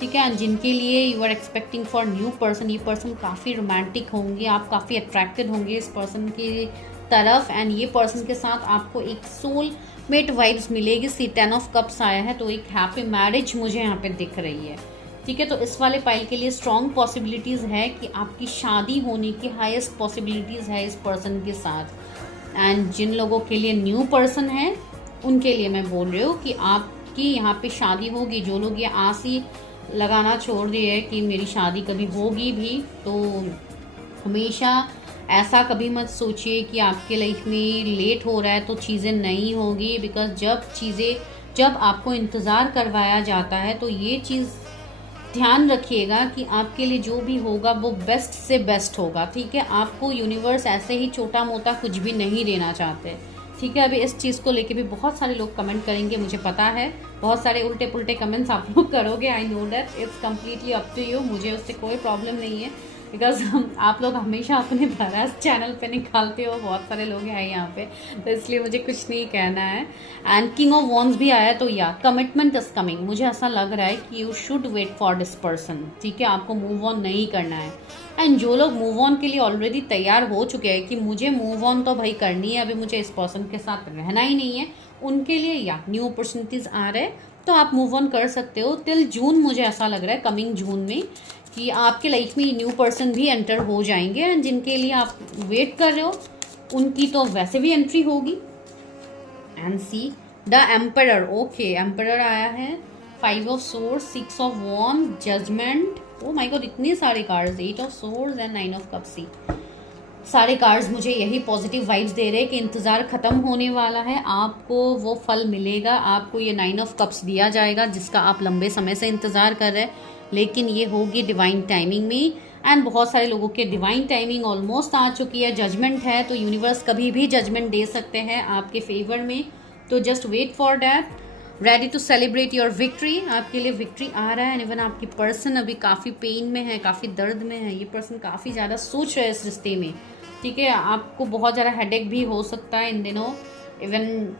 ठीक है, जिनके लिए you are expecting for new person, ये पर्सन काफ़ी रोमांटिक होंगे, आप काफ़ी अट्रैक्टेड होंगे इस पर्सन की तरफ। एंड ये पर्सन के साथ आपको एक सोल मेट वाइब्स मिलेगी। सी 10 ऑफ कप्स आया है, तो एक हैप्पी मैरिज मुझे यहाँ पे दिख रही है। ठीक है, तो इस वाले पाइल के लिए स्ट्रॉन्ग पॉसिबिलिटीज़ है कि आपकी शादी होने की हाईएस्ट पॉसिबिलिटीज़ है इस पर्सन के साथ। एंड जिन लोगों के लिए न्यू पर्सन है, उनके लिए मैं बोल रही हूँ कि आपकी यहाँ पे शादी होगी। जो लोग ये आस ही लगाना छोड़ दिए है कि मेरी शादी कभी होगी भी, तो हमेशा ऐसा कभी मत सोचिए कि आपके लाइफ में लेट हो रहा है तो चीज़ें नहीं होगी। बिकॉज जब आपको इंतज़ार करवाया जाता है, तो ये चीज़ ध्यान रखिएगा कि आपके लिए जो भी होगा वो बेस्ट से बेस्ट होगा। ठीक है, आपको यूनिवर्स ऐसे ही छोटा मोटा कुछ भी नहीं देना चाहते। ठीक है, अभी इस चीज़ को लेके भी बहुत सारे लोग कमेंट करेंगे, मुझे पता है। बहुत सारे उल्टे पुल्टे कमेंट्स आप लोग करोगे, I know that, it's completely up to you. मुझे उससे कोई प्रॉब्लम नहीं है, बिकॉज आप लोग हमेशा अपने भरास चैनल पे निकालते हो। बहुत सारे लोग हैं यहाँ पे, तो इसलिए मुझे कुछ नहीं कहना है। एंड किंग ऑफ वॉन्ड्स भी आया, तो या कमिटमेंट इज कमिंग। मुझे ऐसा लग रहा है कि you should wait for this person. ठीक है, आपको मूव ऑन नहीं करना है। एंड जो लोग मूव ऑन के लिए ऑलरेडी तैयार हो चुके हैं कि मुझे मूव ऑन तो भाई करनी है, अभी मुझे इस पर्सन के साथ रहना ही नहीं है, उनके लिए या न्यू अपॉर्चुनिटीज़ आ रहे हैं, तो आप मूव ऑन कर सकते हो टिल जून। मुझे ऐसा लग रहा है कमिंग जून में कि आपके लाइफ में न्यू पर्सन भी एंटर हो जाएंगे। एंड जिनके लिए आप वेट कर रहे हो, उनकी तो वैसे भी एंट्री होगी। And see the emperor. Okay, emperor आया है, 5 of swords, 6 of wand, judgment. Oh my god, इतने सारे cards, 8 of swords and 9 of cups. सारे कार्ड्स मुझे यही पॉजिटिव वाइब्स दे रहे हैं कि इंतज़ार ख़त्म होने वाला है, आपको वो फल मिलेगा। आपको ये 9 ऑफ कप्स दिया जाएगा जिसका आप लंबे समय से इंतज़ार कर रहे हैं, लेकिन ये होगी डिवाइन टाइमिंग में। एंड बहुत सारे लोगों के डिवाइन टाइमिंग ऑलमोस्ट आ चुकी है। जजमेंट है, तो यूनिवर्स कभी भी जजमेंट दे सकते हैं आपके फेवर में, तो just wait for that. Ready to celebrate your victory, आपके लिए विक्ट्री आ रहा है। इवन आपकी पर्सन अभी काफ़ी पेन में है, काफ़ी दर्द में है, ये पर्सन काफ़ी ज़्यादा सोच रहे हैं इस रिश्ते में, ठीक है। आपको बहुत ज़्यादा हेडेक भी हो सकता है इन दिनों। इवन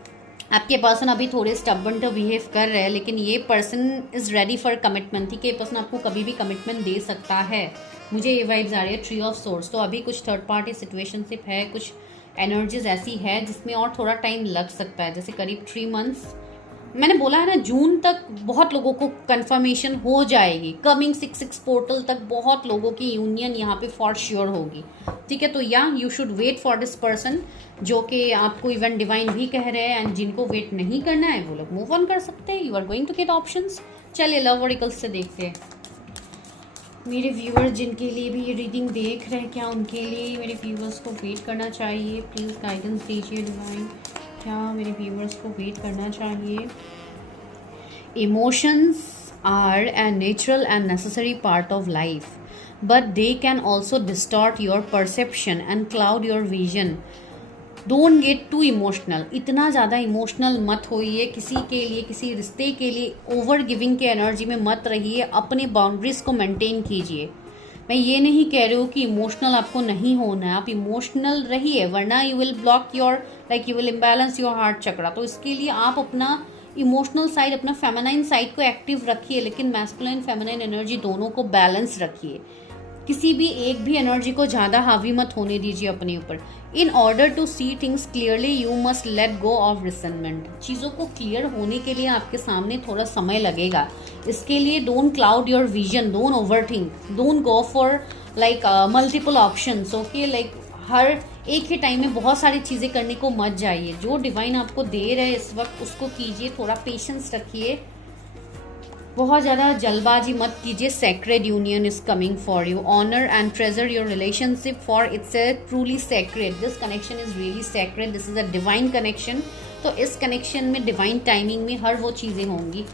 आपके पर्सन अभी थोड़े स्टबर्न टू बिहेव कर रहे हैं, लेकिन ये person is ready for commitment, ठीक है। ये पर्सन आपको कभी भी कमिटमेंट दे सकता है, मुझे ये वाइब्स आ रही है। ट्री ऑफ सोर्स, तो अभी कुछ थर्ड पार्टी सिचुएशनशिप है, कुछ एनर्जीज ऐसी है जिसमें और थोड़ा टाइम लग सकता है, जैसे करीब 3 मंथ्स। मैंने बोला है ना, जून तक बहुत लोगों को कंफर्मेशन हो जाएगी। कमिंग 6/6 पोर्टल तक बहुत लोगों की यूनियन यहाँ पे फॉर श्योर होगी, ठीक है। तो या you should wait for this person, जो कि आपको इवन डिवाइन भी कह रहे हैं। एंड जिनको वेट नहीं करना है वो लोग मूव ऑन कर सकते हैं। You are going to get options. चलिए लव ऑरिकल्स से देखते हैं मेरे व्यूअर्स जिनके लिए भी ये रीडिंग देख रहे हैं, क्या उनके लिए मेरे व्यूअर्स को वेट करना चाहिए। प्लीज़ गाइडेंस दीजिए डिवाइन, क्या मेरे व्यूअर्स को वेट करना चाहिए। Emotions are a natural and necessary part of life, but they can also distort your perception and cloud your vision. Don't get too emotional, इतना ज़्यादा इमोशनल मत होइए किसी के लिए, किसी रिश्ते के लिए ओवर गिविंग के एनर्जी में मत रहिए। अपने बाउंड्रीज को मेंटेन कीजिए। मैं ये नहीं कह रही हूँ कि इमोशनल आपको नहीं होना है, आप इमोशनल रहिए, वरना you will block your you will imbalance your heart chakra. तो इसके लिए आप अपना इमोशनल साइड, अपना फेमिनाइन साइड को एक्टिव रखिए, लेकिन मैस्कुलाइन फेमिनाइन एनर्जी दोनों को बैलेंस रखिए। किसी भी एक भी एनर्जी को ज़्यादा हावी मत होने दीजिए अपने ऊपर। In order to see things clearly you must let go of resentment. चीज़ों को क्लियर होने के लिए आपके सामने थोड़ा समय लगेगा। इसके लिए don't cloud your vision, don't overthink, don't go for multiple options, okay. हर एक ही टाइम में बहुत सारी चीज़ें करने को मत जाइए। जो डिवाइन आपको दे रहे हैं इस वक्त उसको कीजिए, थोड़ा पेशेंस रखिए, बहुत ज़्यादा जल्दबाजी मत कीजिए। Sacred union is coming for you. Honour and treasure your relationship for it's a truly sacred. This connection is really sacred, this is a divine connection. तो इस कनेक्शन में डिवाइन टाइमिंग में हर वो चीज़ें होंगी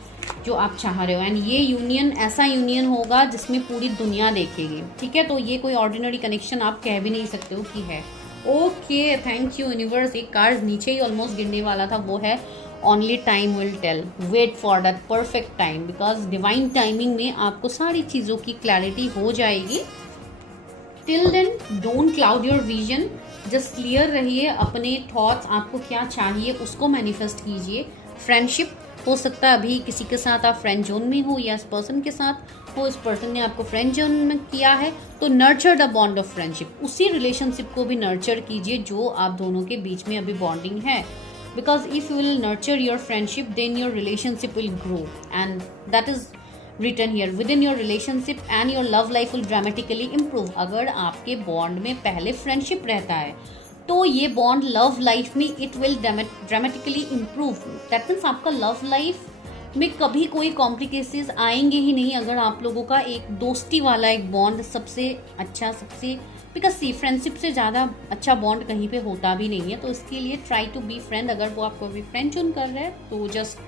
जो आप चाह रहे हो। एंड ये यूनियन ऐसा यूनियन होगा जिसमें पूरी दुनिया देखेगी, ठीक है। तो ये कोई ऑर्डिनरी कनेक्शन आप कह भी नहीं सकते हो कि है। Okay, thank you universe. एक कार्ड नीचे ही ऑलमोस्ट गिरने वाला था, वो है only time will tell. Wait for that perfect time, because divine timing में आपको सारी चीज़ों की क्लैरिटी हो जाएगी। Till then don't cloud your vision, just clear रहिए अपने थॉट्स, आपको क्या चाहिए उसको मैनिफेस्ट कीजिए। फ्रेंडशिप हो सकता है अभी किसी के साथ आप फ्रेंड जोन में हो, या इस पर्सन के साथ हो, इस पर्सन ने आपको फ्रेंड जोन में किया है, तो nurture the bond of friendship. उसी रिलेशनशिप को भी नर्चर कीजिए जो आप दोनों के बीच में अभी बॉन्डिंग है। Because if you will nurture your friendship, then your relationship will grow, and that is written here. Within your relationship and your love life will dramatically improve. अगर आपके बॉन्ड में पहले फ्रेंडशिप रहता है तो ये बॉन्ड लव लाइफ में it will dramatically improve. That means आपका लव लाइफ में कभी कोई कॉम्प्लिकेशंस आएंगे ही नहीं अगर आप लोगों का एक दोस्ती वाला एक बॉन्ड सबसे अच्छा, सबसे बिकॉज सी फ्रेंडशिप से ज़्यादा अच्छा बॉन्ड कहीं पे होता भी नहीं है। तो इसके लिए ट्राई टू बी फ्रेंड। अगर वो आपको अभी फ्रेंड चून कर रहे हैं तो just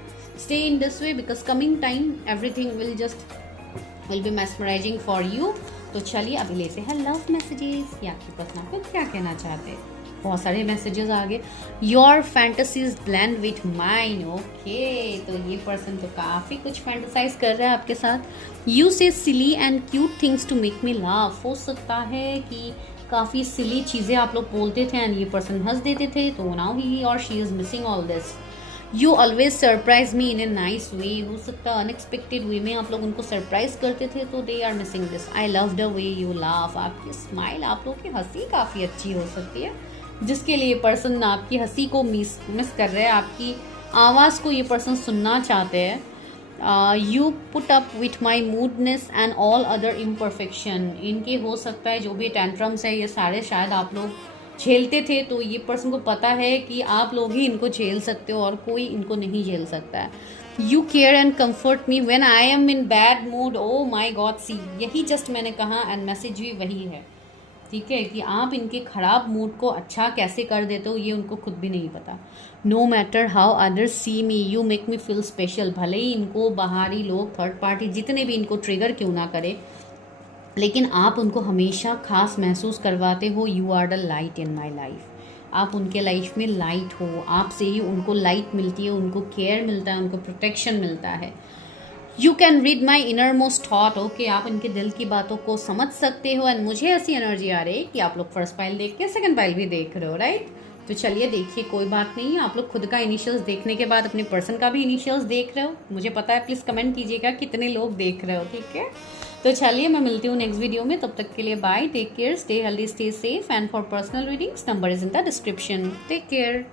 stay in this way, because coming time everything will be mesmerising for you. तो चलिए अभी लेते हैं लव मैसेजेस, या आपके पर्सन आपको क्या कहना चाहते हैं। बहुत सारे मैसेजेस आ गए। Your fantasies blend with mine, okay. तो ये पर्सन तो काफ़ी कुछ फैंटेसाइज कर रहा है आपके साथ। You say silly and cute things to make me laugh, हो सकता है कि काफ़ी सिली चीज़ें आप लोग बोलते थे एंड ये पर्सन हंस देते थे, तो नाउ ही और she is missing all this. You always surprise me in a nice way, हो सकता है अनएक्सपेक्टेड वे में आप लोग उनको सरप्राइज करते थे, तो they are missing this. I love the way you laugh, आपकी स्माइल, आप लोग की हंसी काफ़ी अच्छी हो सकती है, जिसके लिए पर्सन आपकी हंसी को मिस कर रहे हैं, आपकी आवाज़ को ये पर्सन सुनना चाहते हैं। You put up with my moodiness and all other imperfection, इनके हो सकता है जो भी टेंट्रम्स है ये सारे शायद आप लोग झेलते थे, तो ये पर्सन को पता है कि आप लोग ही इनको झेल सकते हो और कोई इनको नहीं झेल सकता है। You care and comfort me when I am in bad mood, oh my god, see यही जस्ट मैंने कहा एंड मैसेज भी वही है, ठीक है, कि आप इनके ख़राब मूड को अच्छा कैसे कर देते हो ये उनको खुद भी नहीं पता। No matter how others see me you make me feel special, भले ही इनको बाहरी लोग, थर्ड पार्टी जितने भी इनको ट्रिगर क्यों ना करे, लेकिन आप उनको हमेशा खास महसूस करवाते हो। You are the light in my life, आप उनके लाइफ में लाइट हो, आपसे ही उनको लाइट मिलती है, उनको केयर मिलता है, उनको प्रोटेक्शन मिलता है। You can read my inner most thought. Okay, आप इनके दिल की बातों को समझ सकते हो। एंड मुझे ऐसी एनर्जी आ रही है कि आप लोग फर्स्ट पाइल देख के सेकंड पाइल भी देख रहे हो, राइट? तो चलिए देखिए, कोई बात नहीं है, आप लोग खुद का इनिशियल्स देखने के बाद अपने पर्सन का भी इनिशियल्स देख रहे हो, मुझे पता है। प्लीज़ कमेंट कीजिएगा कितने लोग देख रहे हो, ठीक है? तो चलिए मैं मिलती हूँ नेक्स्ट वीडियो में, तब तक के लिए bye, take care, stay healthy, stay safe. And for personal readings number is in the description. Take care.